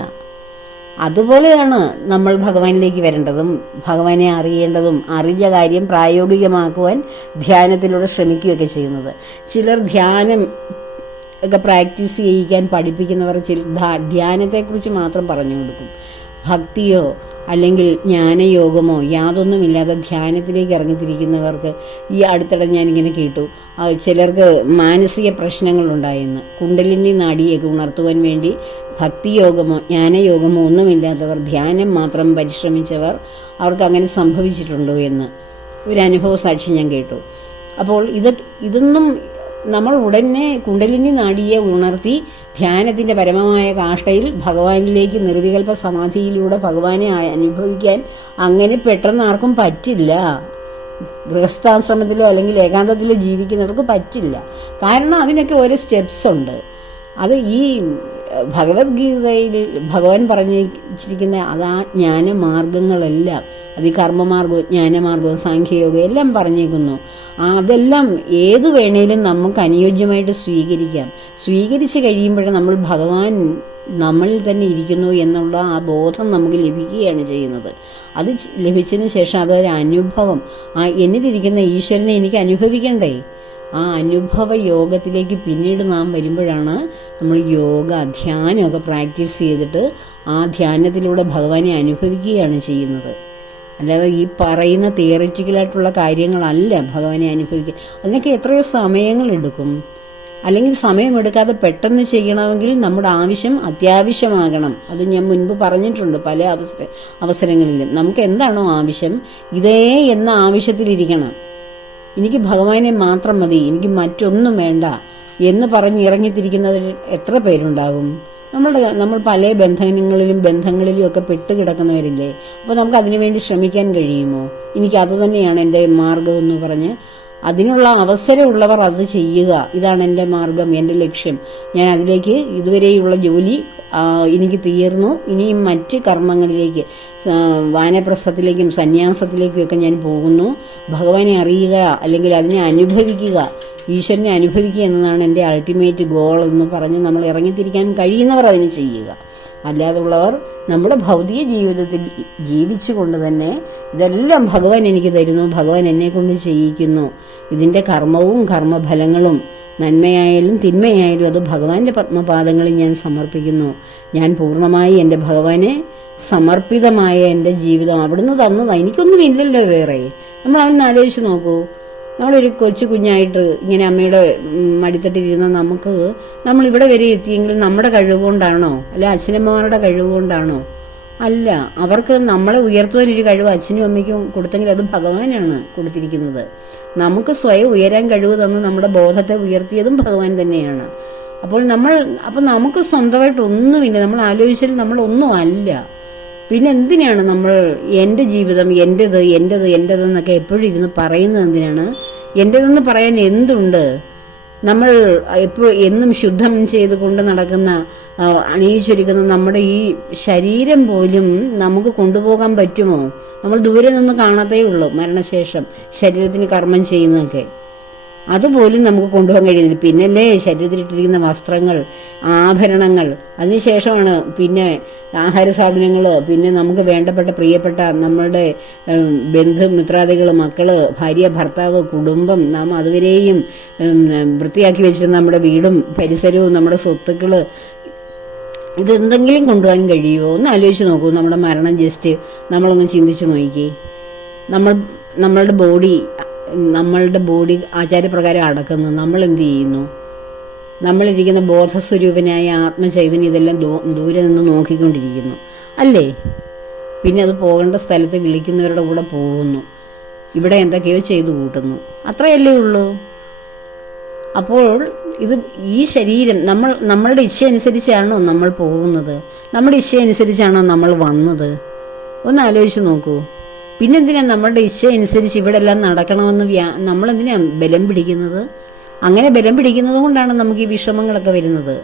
അതുപോലെയാണ് നമ്മൾ ഭഗവാനിലേക്ക് വരേണ്ടതും ഭഗവാനെ അറിയേണ്ടതും അറിഞ്ഞ കാര്യം പ്രായോഗികമാക്കുവാൻ ധ്യാനത്തിലൂടെ ശ്രമിക്കുകയൊക്കെ ചെയ്യുന്നത്. ചിലർ ധ്യാനം ഒക്കെ പ്രാക്ടീസ് ചെയ്യിക്കാൻ പഠിപ്പിക്കുന്നവർ ധ്യാനത്തെക്കുറിച്ച് മാത്രം പറഞ്ഞു കൊടുക്കും. ഭക്തിയോ അല്ലെങ്കിൽ ജ്ഞാനയോഗമോ യാതൊന്നുമില്ലാതെ ധ്യാനത്തിലേക്ക് ഇറങ്ങിത്തിരിക്കുന്നവർക്ക് ഈ അടുത്തിടെ ഞാനിങ്ങനെ കേട്ടു, ചിലർക്ക് മാനസിക പ്രശ്നങ്ങളുണ്ടായെന്ന്. കുണ്ടലിനി നാഡിയൊക്കെ ഉണർത്തുവാൻ വേണ്ടി ഭക്തിയോഗമോ ജ്ഞാനയോഗമോ ഒന്നുമില്ലാത്തവർ, ധ്യാനം മാത്രം പരിശ്രമിച്ചവർ, അവർക്ക് അങ്ങനെ സംഭവിച്ചിട്ടുണ്ടോ എന്ന് ഒരു അനുഭവ സാക്ഷി ഞാൻ കേട്ടു. അപ്പോൾ ഇതൊന്നും നമ്മൾ ഉടനെ കുണ്ടലിനി നാഡിയെ ഉണർത്തി ധ്യാനത്തിൻ്റെ പരമമായ കാഷ്ടയിൽ ഭഗവാനിലേക്ക് നിർവികൽപ്പ സമാധിയിലൂടെ ഭഗവാനെ അനുഭവിക്കാൻ അങ്ങനെ പെട്ടെന്ന് ആർക്കും പറ്റില്ല. ഗൃഹസ്ഥാശ്രമത്തിലോ അല്ലെങ്കിൽ ഏകാന്തത്തിലോ ജീവിക്കുന്നവർക്ക് പറ്റില്ല. കാരണം അതിനൊക്കെ ഓരോ സ്റ്റെപ്സ് ഉണ്ട്. അത് ഈ ഭഗവത്ഗീതയിൽ ഭഗവാൻ പറഞ്ഞിരിക്കുന്ന അതാ ജ്ഞാനമാർഗങ്ങളെല്ലാം, അത് ഈ കർമ്മമാർഗവും ജ്ഞാനമാർഗവും സാഖ്യയോഗവും എല്ലാം പറഞ്ഞേക്കുന്നു. അതെല്ലാം ഏതു വേണേലും നമുക്ക് അനുയോജ്യമായിട്ട് സ്വീകരിക്കാം. സ്വീകരിച്ച് കഴിയുമ്പോഴേ നമ്മൾ ഭഗവാൻ നമ്മളിൽ തന്നെ ഇരിക്കുന്നു എന്നുള്ള ആ ബോധം നമുക്ക് ലഭിക്കുകയാണ് ചെയ്യുന്നത്. അത് ലഭിച്ചതിന് ശേഷം അതൊരു അനുഭവം, എന്നിലിരിക്കുന്ന ഈശ്വരനെ എനിക്ക് അനുഭവിക്കണ്ടേ? ആ അനുഭവ യോഗത്തിലേക്ക് പിന്നീട് നാം വരുമ്പോഴാണ് നമ്മൾ യോഗ ധ്യാനമൊക്കെ പ്രാക്ടീസ് ചെയ്തിട്ട് ആ ധ്യാനത്തിലൂടെ ഭഗവാനെ അനുഭവിക്കുകയാണ് ചെയ്യുന്നത്. അല്ലാതെ ഈ പറയുന്ന തിയറിറ്റിക്കലായിട്ടുള്ള കാര്യങ്ങളല്ല ഭഗവാനെ അനുഭവിക്കുക. അതിനൊക്കെ എത്രയോ സമയങ്ങളെടുക്കും. അല്ലെങ്കിൽ സമയമെടുക്കാതെ പെട്ടെന്ന് ചെയ്യണമെങ്കിൽ നമ്മുടെ ആവശ്യം അത്യാവശ്യമാകണം. അത് ഞാൻ മുൻപ് പറഞ്ഞിട്ടുണ്ട് പല അവസരങ്ങളിലും. നമുക്ക് എന്താണോ ആവശ്യം, ഇതേ എന്ന ആവശ്യത്തിലിരിക്കണം. എനിക്ക് ഭഗവാനെ മാത്രം മതി, എനിക്ക് മറ്റൊന്നും വേണ്ട എന്ന് പറഞ്ഞ് ഇറങ്ങിത്തിരിക്കുന്നവർ എത്ര പേരുണ്ടാകും? നമ്മൾ പല ബന്ധങ്ങളിലും ഒക്കെ പെട്ടുകിടക്കുന്നവരില്ലേ? അപ്പോൾ നമുക്ക് അതിനുവേണ്ടി ശ്രമിക്കാൻ കഴിയുമോ? എനിക്ക് അത് തന്നെയാണ് എൻ്റെ മാർഗം എന്ന് പറഞ്ഞ് അതിനുള്ള അവസരമുള്ളവർ അത് ചെയ്യുക. ഇതാണ് എൻ്റെ മാർഗം, എൻ്റെ ലക്ഷ്യം, ഞാൻ അതിലേക്ക് ഇതുവരെയുള്ള ജോലി എനിക്ക് തീർന്നു, ഇനിയും മറ്റ് കർമ്മങ്ങളിലേക്ക്, വാനപ്രസ്ഥത്തിലേക്കും സന്യാസത്തിലേക്കും ഒക്കെ ഞാൻ പോകുന്നു. ഭഗവാനെ അറിയുക അല്ലെങ്കിൽ അതിനെ അനുഭവിക്കുക, ഈശ്വരനെ അനുഭവിക്കുക എന്നതാണ് എൻ്റെ അൾട്ടിമേറ്റ് ഗോൾ എന്ന് പറഞ്ഞ് നമ്മൾ ഇറങ്ങിത്തിരിക്കാൻ കഴിയുന്നവർ അതിന് ചെയ്യുക. അല്ലാതുള്ളവർ നമ്മുടെ ഭൗതിക ജീവിതത്തിൽ ജീവിച്ചുകൊണ്ട് തന്നെ ഇതെല്ലാം ഭഗവാൻ എനിക്ക് തരുന്നു, ഭഗവാൻ എന്നെ കൊണ്ട് ചെയ്യിക്കുന്നു, ഇതിൻ്റെ കർമ്മവും കർമ്മഫലങ്ങളും നന്മയായാലും തിന്മയായാലും അത് ഭഗവാന്റെ പത്മപാദങ്ങളിൽ ഞാൻ സമർപ്പിക്കുന്നു. ഞാൻ പൂർണ്ണമായി എൻ്റെ ഭഗവാനെ സമർപ്പിതമായ എൻ്റെ ജീവിതം അവിടുന്ന് തന്നതാണ്, എനിക്കൊന്നുമില്ലല്ലോ വേറെ. നമ്മൾ അവനെ ആലോചിച്ച് നോക്കൂ. നമ്മളൊരു കൊച്ചു കുഞ്ഞായിട്ട് ഇങ്ങനെ അമ്മയുടെ മടിത്തട്ടിരുന്ന നമ്മളിവിടെ വരെ എത്തിയെങ്കിൽ നമ്മുടെ കഴിവുകൊണ്ടാണോ അല്ല അച്ഛനമ്മമാരുടെ കഴിവുകൊണ്ടാണോ? അല്ല. അവർക്ക് നമ്മളെ ഉയർത്തുവാനൊരു കഴിവ് അച്ഛനും അമ്മയ്ക്കും കൊടുത്തെങ്കിൽ അത് ഭഗവാനാണ് കൊടുത്തിരിക്കുന്നത്. നമുക്ക് സ്വയം ഉയരാൻ കഴിവ് തന്ന് നമ്മുടെ ബോധത്തെ ഉയർത്തിയതും ഭഗവാൻ തന്നെയാണ്. അപ്പോൾ നമുക്ക് സ്വന്തമായിട്ട് ഒന്നുമില്ല. നമ്മൾ ആലോചിച്ചാൽ നമ്മളൊന്നും അല്ല. പിന്നെ എന്തിനാണ് നമ്മൾ എൻ്റെ ജീവിതം എൻ്റെതെന്നൊക്കെ എപ്പോഴും ഇരുന്ന് പറയുന്നത്? എന്തിനാണ്? എൻ്റെതെന്ന് പറയാൻ എന്തുണ്ട്? നമ്മൾ എന്നും ശുദ്ധം ചെയ്ത് കൊണ്ട് നടക്കുന്ന അണിയിച്ചൊരുക്കുന്ന നമ്മുടെ ഈ ശരീരം പോലും നമുക്ക് കൊണ്ടുപോകാൻ പറ്റുമോ? നമ്മൾ ദൂരെ നിന്ന് കാണത്തേ ഉള്ളൂ മരണശേഷം ശരീരത്തിന് കർമ്മം ചെയ്യുന്നതൊക്കെ. അതുപോലും നമുക്ക് കൊണ്ടുപോകാൻ കഴിയുന്നില്ല. പിന്നല്ലേ ശരീരത്തിലിട്ടിരിക്കുന്ന വസ്ത്രങ്ങൾ, ആഭരണങ്ങൾ, അതിനുശേഷമാണ് പിന്നെ ആഹാര സാധനങ്ങൾ, പിന്നെ നമുക്ക് വേണ്ടപ്പെട്ട പ്രിയപ്പെട്ട നമ്മളുടെ ബന്ധുമിത്രാദികൾ, മക്കള്, ഭാര്യ, ഭർത്താവ്, കുടുംബം, നാം അതുവരെയും വൃത്തിയാക്കി വെച്ചിരുന്ന നമ്മുടെ വീടും പരിസരവും നമ്മുടെ സ്വത്തുക്കൾ, ഇതെന്തെങ്കിലും കൊണ്ടുപോകാൻ കഴിയുമോ? ഒന്ന് ആലോചിച്ച് നോക്കൂ. നമ്മുടെ മരണം ജസ്റ്റ് നമ്മളൊന്ന് ചിന്തിച്ച് നോക്കി. നമ്മളുടെ ബോഡി ആചാരപ്രകാരം അടക്കുന്നു. നമ്മൾ എന്ത് ചെയ്യുന്നു? നമ്മളിരിക്കുന്ന ബോധസ്വരൂപനായ ആത്മചൈതന്യം ഇതെല്ലാം ദൂരെ നിന്ന് നോക്കിക്കൊണ്ടിരിക്കുന്നു അല്ലേ? പിന്നെ അത് പോകേണ്ട സ്ഥലത്ത് വിളിക്കുന്നവരുടെ കൂടെ പോകുന്നു, ഇവിടെ എന്തൊക്കെയോ ചെയ്തു കൂട്ടുന്നു, അത്രയല്ലേ ഉള്ളൂ. അപ്പോൾ ഈ ശരീരം നമ്മളുടെ ഇച്ഛ അനുസരിച്ചാണോ നമ്മൾ പോകുന്നത്? നമ്മുടെ ഇച്ഛ അനുസരിച്ചാണോ നമ്മൾ വന്നത്? ഒന്ന് ആലോചിച്ച് നോക്കൂ. പിന്നെന്തിനാ നമ്മളുടെ ഇച്ഛ അനുസരിച്ച് ഇവിടെ എല്ലാം നടക്കണമെന്ന് നമ്മളെന്തിനാ ബലം പിടിക്കുന്നത്? അങ്ങനെ ബലം പിടിക്കുന്നത് കൊണ്ടാണ് നമുക്ക് ഈ വിഷമങ്ങളൊക്കെ വരുന്നത്.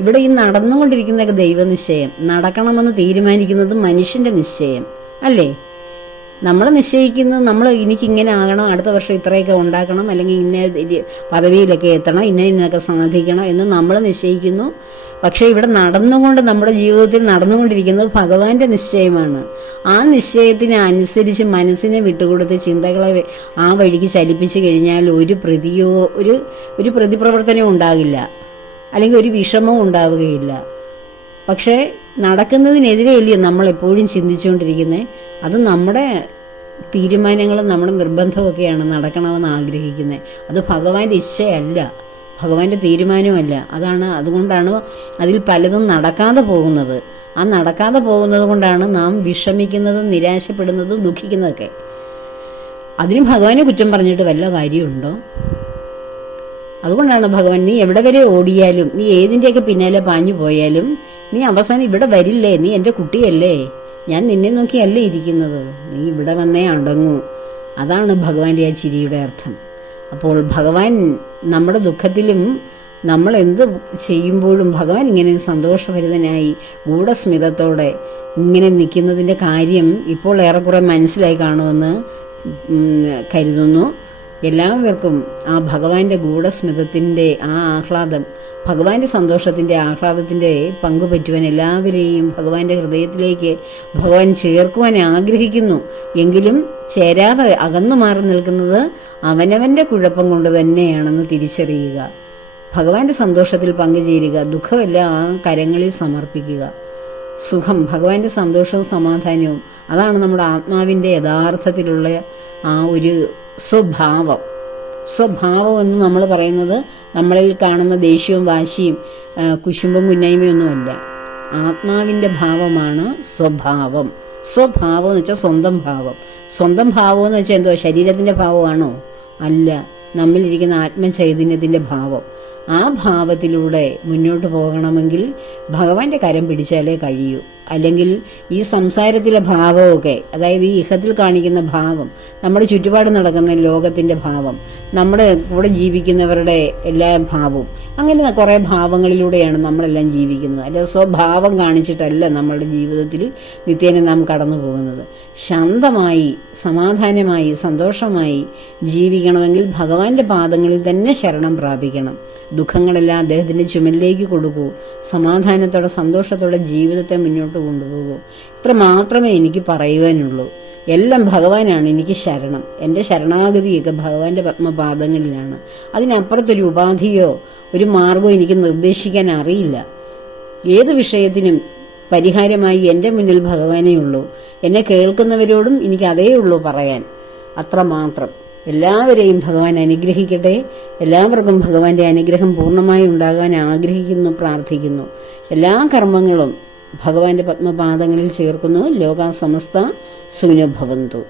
ഇവിടെ ഈ നടന്നുകൊണ്ടിരിക്കുന്ന ദൈവനിശ്ചയം, നടക്കണമെന്ന് തീരുമാനിക്കുന്നത് മനുഷ്യന്റെ നിശ്ചയം അല്ലേ? നമ്മൾ നിശ്ചയിക്കുന്നത് എനിക്കിങ്ങനെ ആകണം, അടുത്ത വർഷം ഇത്രയൊക്കെ ഉണ്ടാക്കണം, അല്ലെങ്കിൽ ഇന്ന പദവിയിലൊക്കെ എത്തണം, ഇന്നൊക്കെ സാധിക്കണം എന്ന് നമ്മൾ നിശ്ചയിക്കുന്നു. പക്ഷേ ഇവിടെ നമ്മുടെ ജീവിതത്തിൽ നടന്നുകൊണ്ടിരിക്കുന്നത് ഭഗവാന്റെ നിശ്ചയമാണ്. ആ നിശ്ചയത്തിന് അനുസരിച്ച് മനസ്സിനെ വിട്ടുകൊടുത്ത് ചിന്തകളെ ആ വഴിക്ക് ചലിപ്പിച്ചു കഴിഞ്ഞാൽ ഒരു പ്രതിപ്രവർത്തനവും ഉണ്ടാകില്ല, അല്ലെങ്കിൽ ഒരു വിഷമവും ഉണ്ടാവുകയില്ല. പക്ഷേ നടക്കുന്നതിനെതിരെയല്ലയോ നമ്മൾ എപ്പോഴും ചിന്തിച്ചുകൊണ്ടിരിക്കുന്നത്. അത് നമ്മുടെ തീരുമാനങ്ങളും നമ്മുടെ നിർബന്ധമൊക്കെയാണ് നടക്കണമെന്ന് ആഗ്രഹിക്കുന്നത്. അത് ഭഗവാന്റെ ഇച്ഛയല്ല, ഭഗവാന്റെ തീരുമാനമല്ല. അതുകൊണ്ടാണ് അതിൽ പലതും നടക്കാതെ പോകുന്നത്. ആ നടക്കാതെ പോകുന്നത് കൊണ്ടാണ് നാം വിഷമിക്കുന്നതും നിരാശപ്പെടുന്നതും ദുഃഖിക്കുന്നതൊക്കെ. അതിന് ഭഗവാനെ കുറ്റം പറഞ്ഞിട്ട് വല്ല കാര്യമുണ്ടോ? അതുകൊണ്ടാണ് ഭഗവാൻ, നീ എവിടെ വരെ ഓടിയാലും, നീ ഏതിൻ്റെയൊക്കെ പിന്നാലെ പാഞ്ഞു പോയാലും, നീ അവസാനം ഇവിടെ വരില്ലേ? നീ എൻ്റെ കുട്ടിയല്ലേ, ഞാൻ നിന്നെ നോക്കിയല്ലേ ഇരിക്കുന്നത്, നീ ഇവിടെ വന്നേ അടങ്ങൂ. അതാണ് ഭഗവാന്റെ ആ ചിരിയുടെ അർത്ഥം. അപ്പോൾ ഭഗവാൻ നമ്മുടെ ദുഃഖത്തിലും നമ്മൾ എന്ത് ചെയ്യുമ്പോഴും ഭഗവാൻ ഇങ്ങനെ സന്തോഷഭരിതനായി ഗൂഢസ്മിതത്തോടെ ഇങ്ങനെ നിൽക്കുന്നതിൻ്റെ കാര്യം ഇപ്പോൾ ഏറെക്കുറെ മനസ്സിലായി കാണുമെന്ന് കരുതുന്നു. എല്ലാവർക്കും ആ ഭഗവാന്റെ ഗൂഢസ്മിതത്തിൻ്റെ ആ ആഹ്ലാദം, ഭഗവാന്റെ സന്തോഷത്തിൻ്റെ ആഹ്ലാദത്തിൻ്റെ പങ്കുപറ്റുവാൻ എല്ലാവരെയും ഭഗവാന്റെ ഹൃദയത്തിലേക്ക് ഭഗവാൻ ചേർക്കുവാൻ ആഗ്രഹിക്കുന്നു. എങ്കിലും ചേരാതെ അകന്നു മാറി നിൽക്കുന്നത് അവനവൻ്റെ കുഴപ്പം കൊണ്ട് തന്നെയാണെന്ന് തിരിച്ചറിയുക. ഭഗവാന്റെ സന്തോഷത്തിൽ പങ്കുചേരുക, ദുഃഖമെല്ലാം ആ കരങ്ങളിൽ സമർപ്പിക്കുക. സുഖം, ഭഗവാന്റെ സന്തോഷവും സമാധാനവും, അതാണ് നമ്മുടെ ആത്മാവിൻ്റെ യഥാർത്ഥത്തിലുള്ള ആ ഒരു സ്വഭാവം എന്ന് നമ്മൾ പറയുന്നത് നമ്മളിൽ കാണുന്ന ദേഷ്യവും വാശിയും കുശുമ്പും കുന്നായ്മയൊന്നുമല്ല. ആത്മാവിൻ്റെ ഭാവമാണ് സ്വഭാവം. സ്വഭാവം എന്ന് വെച്ചാൽ സ്വന്തം ഭാവം. സ്വന്തം ഭാവം എന്ന് വെച്ചാൽ എന്തോ ശരീരത്തിൻ്റെ ഭാവമാണോ? അല്ല, നമ്മളിരിക്കുന്ന ആത്മചൈതന്യത്തിൻ്റെ ഭാവം. ആ ഭാവത്തിലൂടെ മുന്നോട്ട് പോകണമെങ്കിൽ ഭഗവാന്റെ കരം പിടിച്ചാലേ കഴിയൂ. അല്ലെങ്കിൽ ഈ സംസാരത്തിലെ ഭാവമൊക്കെ, അതായത് ഈ ഇഹത്തിൽ കാണിക്കുന്ന ഭാവം, നമ്മുടെ ചുറ്റുപാട് നടക്കുന്ന ലോകത്തിൻ്റെ ഭാവം, നമ്മുടെ കൂടെ ജീവിക്കുന്നവരുടെ എല്ലാ ഭാവവും, അങ്ങനെ കുറേ ഭാവങ്ങളിലൂടെയാണ് നമ്മളെല്ലാം ജീവിക്കുന്നത്. അല്ല, സ്വഭാവം കാണിച്ചിട്ടല്ല നമ്മളുടെ ജീവിതത്തിൽ നിത്യേന നാം കടന്നു പോകുന്നത്. ശാന്തമായി, സമാധാനമായി, സന്തോഷമായി ജീവിക്കണമെങ്കിൽ ഭഗവാന്റെ പാദങ്ങളിൽ തന്നെ ശരണം പ്രാപിക്കണം. ദുഃഖങ്ങളെല്ലാം അദ്ദേഹത്തിൻ്റെ ചുമലിലേക്ക് കൊടുക്കൂ. സമാധാനത്തോടെ സന്തോഷത്തോടെ ജീവിതത്തെ മുന്നോട്ട് കൊണ്ടുപോകൂ. ഇത്ര മാത്രമേ എനിക്ക് പറയുവാനുള്ളൂ. എല്ലാം ഭഗവാനാണ് എനിക്ക് ശരണം. എൻ്റെ ശരണാഗതിയൊക്കെ ഭഗവാന്റെ പത്മപാദങ്ങളിലാണ്. അതിനപ്പുറത്തൊരു ഉപാധിയോ ഒരു മാർഗമോ എനിക്ക് നിർദ്ദേശിക്കാൻ അറിയില്ല. ഏത് വിഷയത്തിനും പരിഹാരമായി എൻ്റെ മുന്നിൽ ഭഗവാനേ ഉള്ളൂ. എന്നെ കേൾക്കുന്നവരോടും എനിക്ക് അതേ ഉള്ളൂ പറയാൻ. അത്രമാത്രം. എല്ലാവരെയും ഭഗവാൻ അനുഗ്രഹിക്കട്ടെ. എല്ലാവർക്കും ഭഗവാന്റെ അനുഗ്രഹം പൂർണ്ണമായി ഉണ്ടാകാൻ ആഗ്രഹിക്കുന്നു, പ്രാർത്ഥിക്കുന്നു. എല്ലാ കർമ്മങ്ങളും ഭഗവാന്റെ പത്മപാദങ്ങളിൽ ചേർക്കുന്നു. ലോകാ സമസ്ത സുഖിനോ ഭവന്തു.